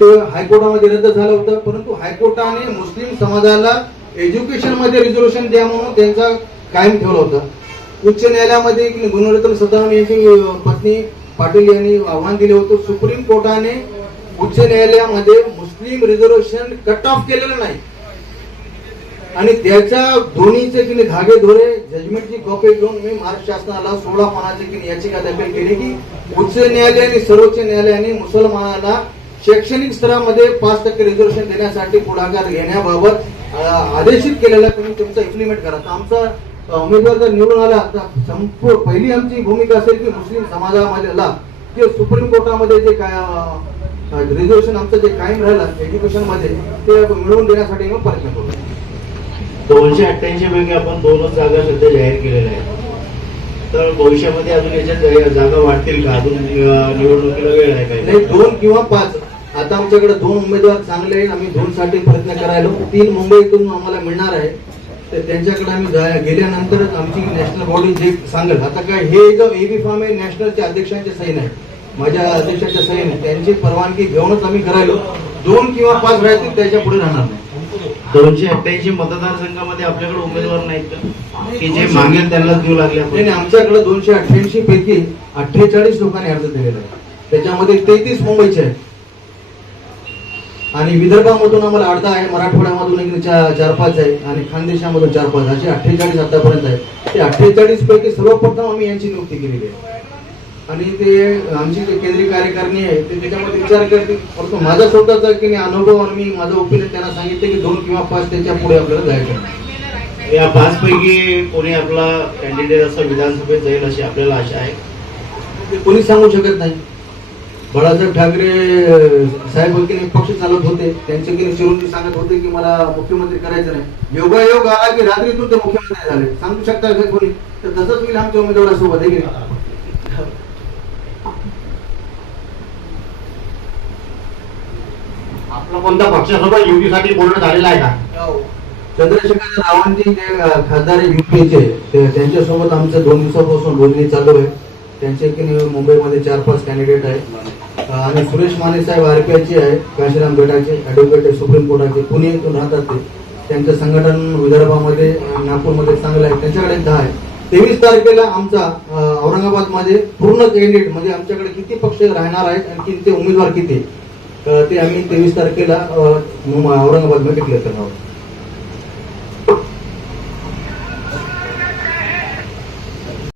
ते हायकोर्टामध्ये रद्द झालं होतं। परंतु हायकोर्टाने मुस्लिम समाजाला एज्युकेशन मध्ये रिझर्वेशन द्या म्हणून त्यांचा कायम ठेवलं होतं। उच्च न्यायालयामध्ये गुणवंत सत्तावन यांची पत्नी पाटील यांनी आव्हान दिले होते, सुप्रीम कोर्टाने उच्च न्यायालयामध्ये मुस्लिम रिझर्वेशन कट ऑफ केलेलं नाही आणि त्याच्या दोन्हीचे की धागे दोरे जजमेंटची कॉपी घेऊन मी महाराष्ट्र शासनाला 16 पानाची की याचिका दाखल केली की उच्च न्यायालय आणि सर्वोच्च न्यायालयाने मुसलमानांना शैक्षणिक स्तरामध्ये 5% रिझर्वेशन देण्यासाठी पुढाकार घेण्याबाबत आदेशित केलेला तुम्ही तुमचा इम्प्लिमेंट करा। आमचा उमेदवार जर निवडून आला तर संपूर्ण पहिली आमची भूमिका असेल की मुस्लिम समाजाला जे सुप्रीम कोर्टामध्ये जे काय रिझर्वेशन आमचं जे कायम राहिलं एज्युकेशन मध्ये ते मिळवून देण्यासाठी मी प्रयत्न करू। 288 पैकी आपण 2च जागा सध्या जाहीर केलेल्या आहेत, तर भविष्यामध्ये अजून याच्यात जागा वाढतील का? अजून निवडणुकीला वेळ आहे काय? नाही, 2 किंवा 5 आता आमच्याकडे 2 उमेदवार चांगले आहेत, आम्ही 2 साठी प्रयत्न करायला। 3 मुंबईतून आम्हाला मिळणार आहे, तर त्यांच्याकडे आम्ही गेल्यानंतरच आमची नॅशनल बॉडी जे सांगेल। आता काय हे जो एबी फॉर्म आहे नॅशनलच्या अध्यक्षांचे सही नाही, माझ्या अध्यक्षांच्या सही नाही, त्यांची परवानगी घेऊनच आम्ही करायलो। 2 किंवा 5 राहतील, त्याच्या पुढे राहणार नाही। 288 मतदारसंघामध्ये आपल्याकडे उमेदवार नाहीत का की जे मागेल त्यांनाच देऊ लागले? नाही, आमच्याकडे 288 पैकी 48 लोकांनी अर्ज दिलेला आहे, त्याच्यामध्ये 33 मुंबईचे आहेत आणि विदर्भामधून आम्हाला 8 आहे, मराठवाड्यामधून एक 4-5 आहे आणि खानदेशामधून 4-5 असे 48 आतापर्यंत आहे. ते 48 पैकी सर्वप्रथम आम्ही यांची नियुक्ती केलेली आहे आणि ते आमची जे केंद्रीय कार्यकारिणी आहे ते त्याच्यामध्ये विचार करते. परंतु माझा स्वतःचा की नाही अनुभव आणि मी माझं ओपिनियन त्यांना सांगितले की 2 किंवा 5 त्याच्या पुढे आपल्याला जायचं नाही. या 5 पैकी कोणी आपला कॅन्डिडेट असं विधानसभेत जाईल अशी आपल्याला आशा आहे? ते कोणी सांगू शकत नाही. बाळासाहेब ठाकरे साहेब की नाही पक्ष चालत होते, त्यांचे की नाही चिरंजीव सांगत होते की मला मुख्यमंत्री करायचं नाही. योगायोग आला की रात्रीतून ते मुख्यमंत्री झाले. सांगू शकता का कोणी? तर तसंच होईल आमच्या उमेदवारासोबत आहे की नाही. आपला कोणत्या पक्षासोबत युतीसाठी बोलणं झालेलं आहे का? चंद्रशेखर रावणजी जे खासदार आहे युपीचे त्यांच्यासोबत आमचं 2 दिवसापासून बोलणी चालू आहे. त्यांचे की नाही मुंबईमध्ये 4-5 कॅन्डिडेट आहे आणि सुरेश माने साहेब आरपीआयचे आहे, काशीराम बेटाचे ॲडव्होकेट सुप्रीम कोर्टाचे, पुणे येथून राहतात ते. त्यांचं संघटन विदर्भामध्ये नागपूरमध्ये चांगलं आहे, त्यांच्याकडे 10 आहे. 23 तारखेला आमचा औरंगाबादमध्ये पूर्ण कॅन्डिडेट म्हणजे आमच्याकडे किती पक्ष राहणार आहेत आणि ते उमेदवार किती ते आम्ही 23 तारखेला औरंगाबादमध्ये डिक्लेअर करणार आहोत.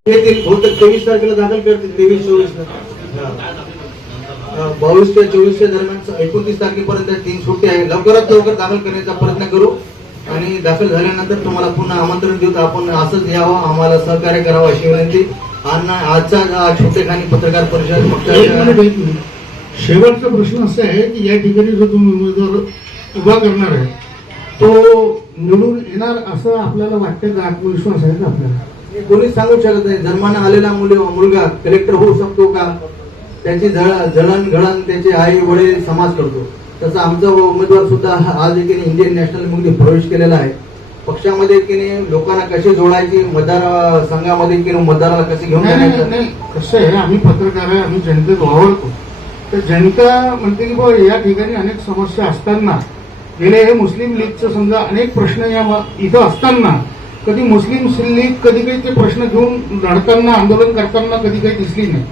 येतील बहुतेक 23 तारखेला दाखल करतील. 23-24 22 ते 24 दरम्यान 29 तारखेपर्यंत 3 सुट्टी आहे. लवकरात लवकर दाखल करण्याचा प्रयत्न करू आणि दाखल झाल्यानंतर तुम्हाला पुन्हा आमंत्रण देऊ. आपण असंच यावं, आम्हाला सहकार्य करावं अशी विनंती. आजचा छोटेखानी पत्रकार परिषद पक्षाच्या शेवटचा प्रश्न असा आहे की या ठिकाणी जो तुम्ही उमेदवार उभा करणार आहे तो निवडून येणार असं आपल्याला वाटतं का? आत्मविश्वास आहे का आपल्याला? कोणीच सांगू शकत नाही. जन्मानं आलेला मुलगा कलेक्टर होऊ शकतो का? त्याची जळण त्याचे आई वडील समाज करतो. तसं आमचा उमेदवार सुद्धा आज एकीने इंडियन नॅशनल मध्ये प्रवेश केलेला आहे. पक्षामध्ये एकीने लोकांना कसे जोडायचे, मतदार संघामध्ये एकीने मतदाराला कसे घेऊन जाण्याचं. कसं आहे, आम्ही पत्रकार आहे, आम्ही जनतेत वावरतो. तर जनता म्हणते की बाबा या ठिकाणी अनेक समस्या असताना गेले हे मुस्लिम लीगचं समजा अनेक प्रश्न या इथं असताना कधी मुस्लिम लीग कधी काही ते प्रश्न घेऊन लढताना आंदोलन करताना कधी काही दिसली नाही.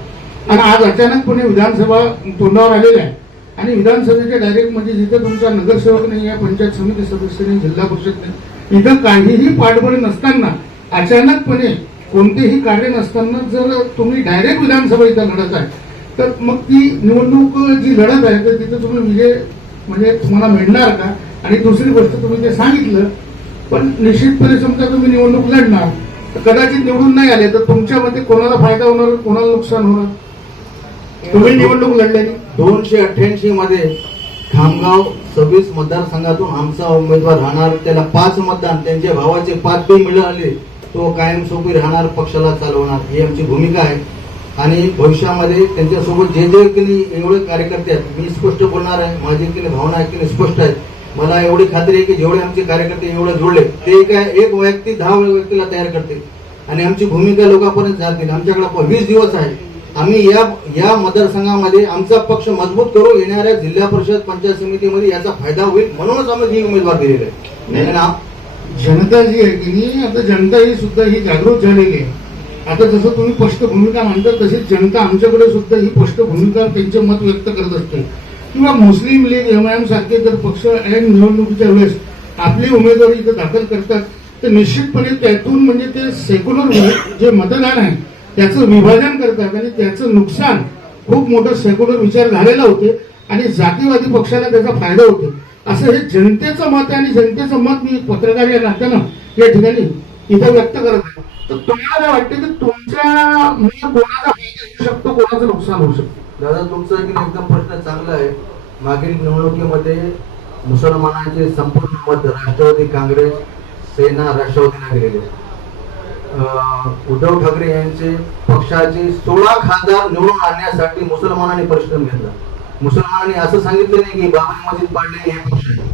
आणि आज अचानकपणे विधानसभा तोंडावर आलेली आहे आणि विधानसभेच्या डायरेक्ट म्हणजे जिथे तुमचा नगरसेवक नाही आहे, पंचायत समिती सदस्य नाही, जिल्हा परिषद नाही, इथं काहीही पाठबळ नसताना अचानकपणे कोणतेही कार्य नसताना जर तुम्ही डायरेक्ट विधानसभा इथं लढत आहे तर मग ती निवडणूक जी लढत आहे तर तिथे तुम्ही विजय म्हणजे तुम्हाला मिळणार का? आणि दुसरी गोष्ट तुम्ही ते सांगितलं पण निश्चितपणे समजा तुम्ही निवडणूक लढणार तर कदाचित निवडून नाही आले तर तुमच्या मते कोणाला फायदा होणार, कोणाला नुकसान होणार? तुम्ही निवडणूक लढल्याने 288 मध्ये खामगाव 26 मतदारसंघातून आमचा उमेदवार राहणार. त्याला 5 मतदान त्यांच्या भावाचे 5 बी मिळाले. तो कायमस्वरूपी राहणार, पक्षाला चालवणार ही आमची भूमिका आहे. आणि भविष्यामध्ये त्यांच्यासोबत जे की एवढे कार्यकर्ते आहेत, मी स्पष्ट बोलणार आहे. माझी की भावना की स्पष्ट आहे. मला एवढी खात्री आहे की जेवढे आमचे कार्यकर्ते एवढे जोडले ते काय एक व्यक्ती 10 व्यक्तीला तयार करते आणि आमची भूमिका लोकांपर्यंत जातील. आमच्याकडे 20 दिवस आहे. आम्ही या मतदारसंघामध्ये आमचा पक्ष मजबूत करू. येणाऱ्या जिल्हा परिषद पंचायत समितीमध्ये याचा फायदा होईल म्हणूनच आम्ही ही उमेदवार दिलेला आहे. जनता जी आहे की नाही, आता जनता ही सुद्धा ही जागृत झालेली आहे. आता जसं तुम्ही स्पष्ट भूमिका मांडता तशीच जनता आमच्याकडे सुद्धा ही स्पष्ट भूमिका त्यांचे मत व्यक्त करत असते. किंवा मुस्लिम लीग एमआयएम सारखे जर पक्ष ऐन निवडणुकीच्या वेळेस आपली उमेदवारी इथं दाखल करतात तर निश्चितपणे त्यातून म्हणजे ते सेक्युलर जे मतदान आहे त्याचं विभाजन करतात आणि त्याचं नुकसान खूप मोठं सेक्युलर विचार झालेला होते आणि जातीवादी पक्षाला त्याचा फायदा होतो. असं हे जनतेचं मत आहे आणि जनतेचं मत मी पत्रकार या नात्यानं या ठिकाणी इथं व्यक्त करत आहे. तर तुम्हाला काय वाटतं की तुमच्या कोणाचा फायदा होऊ शकतो, कोणाचं नुकसान होऊ शकतं? दादा तुमचा एकदम प्रश्न चांगला आहे. मागील निवडणुकीमध्ये मुसलमानांचे संपूर्ण मत राष्ट्रवादी काँग्रेस, सेना राष्ट्रवादीला गेलेले. उद्धव ठाकरे यांचे पक्षाचे 16 खासदार निवडून आणण्यासाठी मुसलमानांनी परिश्रम घेतला. मुसलमानांनी असं सांगितलं नाही की बाबरी मस्जिद पाडलेली हे पक्ष आहे.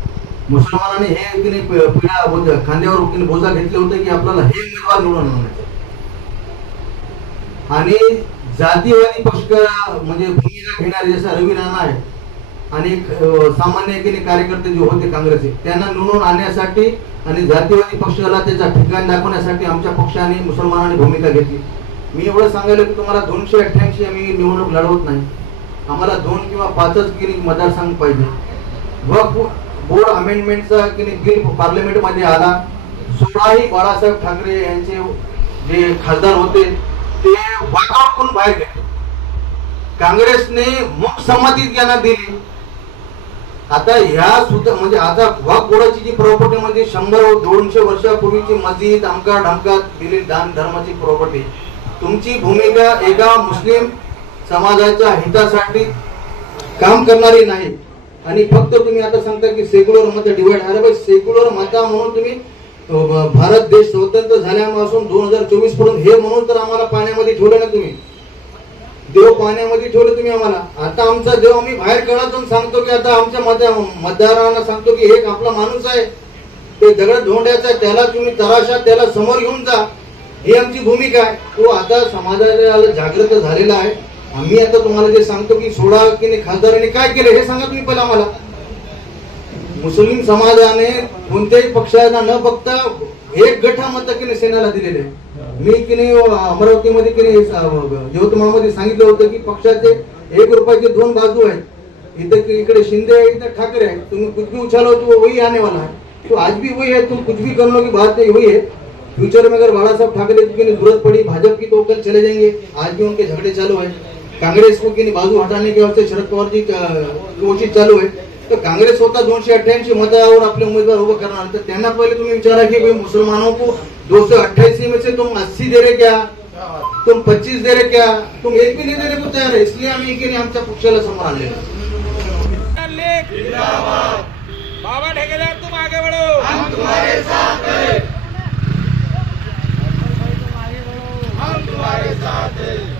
मुसलमानांनी हे की नाही पिढा खांद्यावर बोजा घेतले होते की आपल्याला हे उमेदवार निवडून आणायचे. आणि जातीवादी पक्ष म्हणजे भूमिका घेणारे जसं रवी राणा आहे आणि सामान्य की कार्यकर्ते जे होते काँग्रेसचे त्यांना निवडून आणण्यासाठी आणि जातीवादी पक्षाला त्याचा ठिकाण दाखवण्यासाठी आमच्या पक्षाने मुसलमानांनी भूमिका घेतली. मी एवढं सांगायला की तुम्हाला 288 आम्ही निवडणूक लढवत नाही. आम्हाला 2 किंवा 5च मतदारसंघ पाहिजे. वक्फ बोर्ड अमेंडमेंटचा की नाही बिल पार्लमेंटमध्ये आला, 16ही बाळासाहेब ठाकरे यांचे जे खासदार होते ते वॉकआउट करून बाहेर गेले. काँग्रेसने मूक संमती त्यांना दिली. आता ह्या सुद्धा म्हणजे आता वक्फ बोर्डाची जी प्रॉपर्टी मध्ये 100-200 वर्षापूर्वीची मस्जिद अमका ढमका दिली दान धर्माची प्रॉपर्टी, तुमची भूमिका एका मुस्लिम समाजाच्या हितासाठी काम करणारी नाही आणि फक्त तुम्ही आता सांगता की सेक्युलर मत डिवाइड. अरे भाई, सेक्युलर मता म्हणून तुम्ही भारत देश स्वतंत्र झाल्यापासून 2024 पर्यंत हे म्हणून तर आम्हाला पाण्यामध्ये ठेवलं ना तुम्ही, देव पाण्यामध्ये ठेवलं तुम्ही आम्हाला. आता आमचा देव आम्ही बाहेर काढातून सांगतो की आता आमच्या मतदारांना सांगतो की एक आपला माणूस आहे, ते दगड धोंड्याचा आहे, त्याला तुम्ही तराशा, त्याला समोर घेऊन जा, ही आमची भूमिका आहे. तो आता समाजाला जागृत झालेला आहे. आम्ही आता तुम्हाला जे सांगतो की 16 की नाही खासदारांनी काय केलं हे सांगा तुम्ही पहिला आम्हाला. मुस्लिम समाजाने कोणत्याही पक्षाला न बघता 1 गठा मत की नाही सेनेला दिलेले आहे. मी की नाही अमरावतीमध्ये की नाही यवतमाळमध्ये सांगितलं होतं की पक्षाचे 1 रुपयाचे 2 बाजू आहेत. इथे इकडे शिंदे आहे, इथे ठाकरे आहे. तुम्ही कुछ भी उछालो तो वही आने वाला है. तो आज भी वही है. तुम कुछ भी कर लो की बात नहीं वही है. फ्यूचर में अगर बाला साहब ठाकरे की जरूरत पड़ी भाजपा की तो कल चले जाएंगे. आज भी उनके झगड़े चालू है. कांग्रेस को की बाजू हटाने के वास्ते शरद पवार जी कोशिश चालू है. तो कांग्रेस होता 288 मतावर आपले उम्मीदवार उभं करणार, तर त्यांना पहिले तुम्ही विचारा की भाई मुसलमानों को 288 में से तुम 80 दे रहे क्या, तुम 25 दे रहे क्या, तुम एक भी नहीं देने को तैयार है. इसलिए आम्ही की नाही आमच्या पक्षाला समोर आणले. बाबा ठेकेदार तुम आगे बढ़ो, हम तुम्हारे साथ हैं, हम तुम्हारे साथ हैं.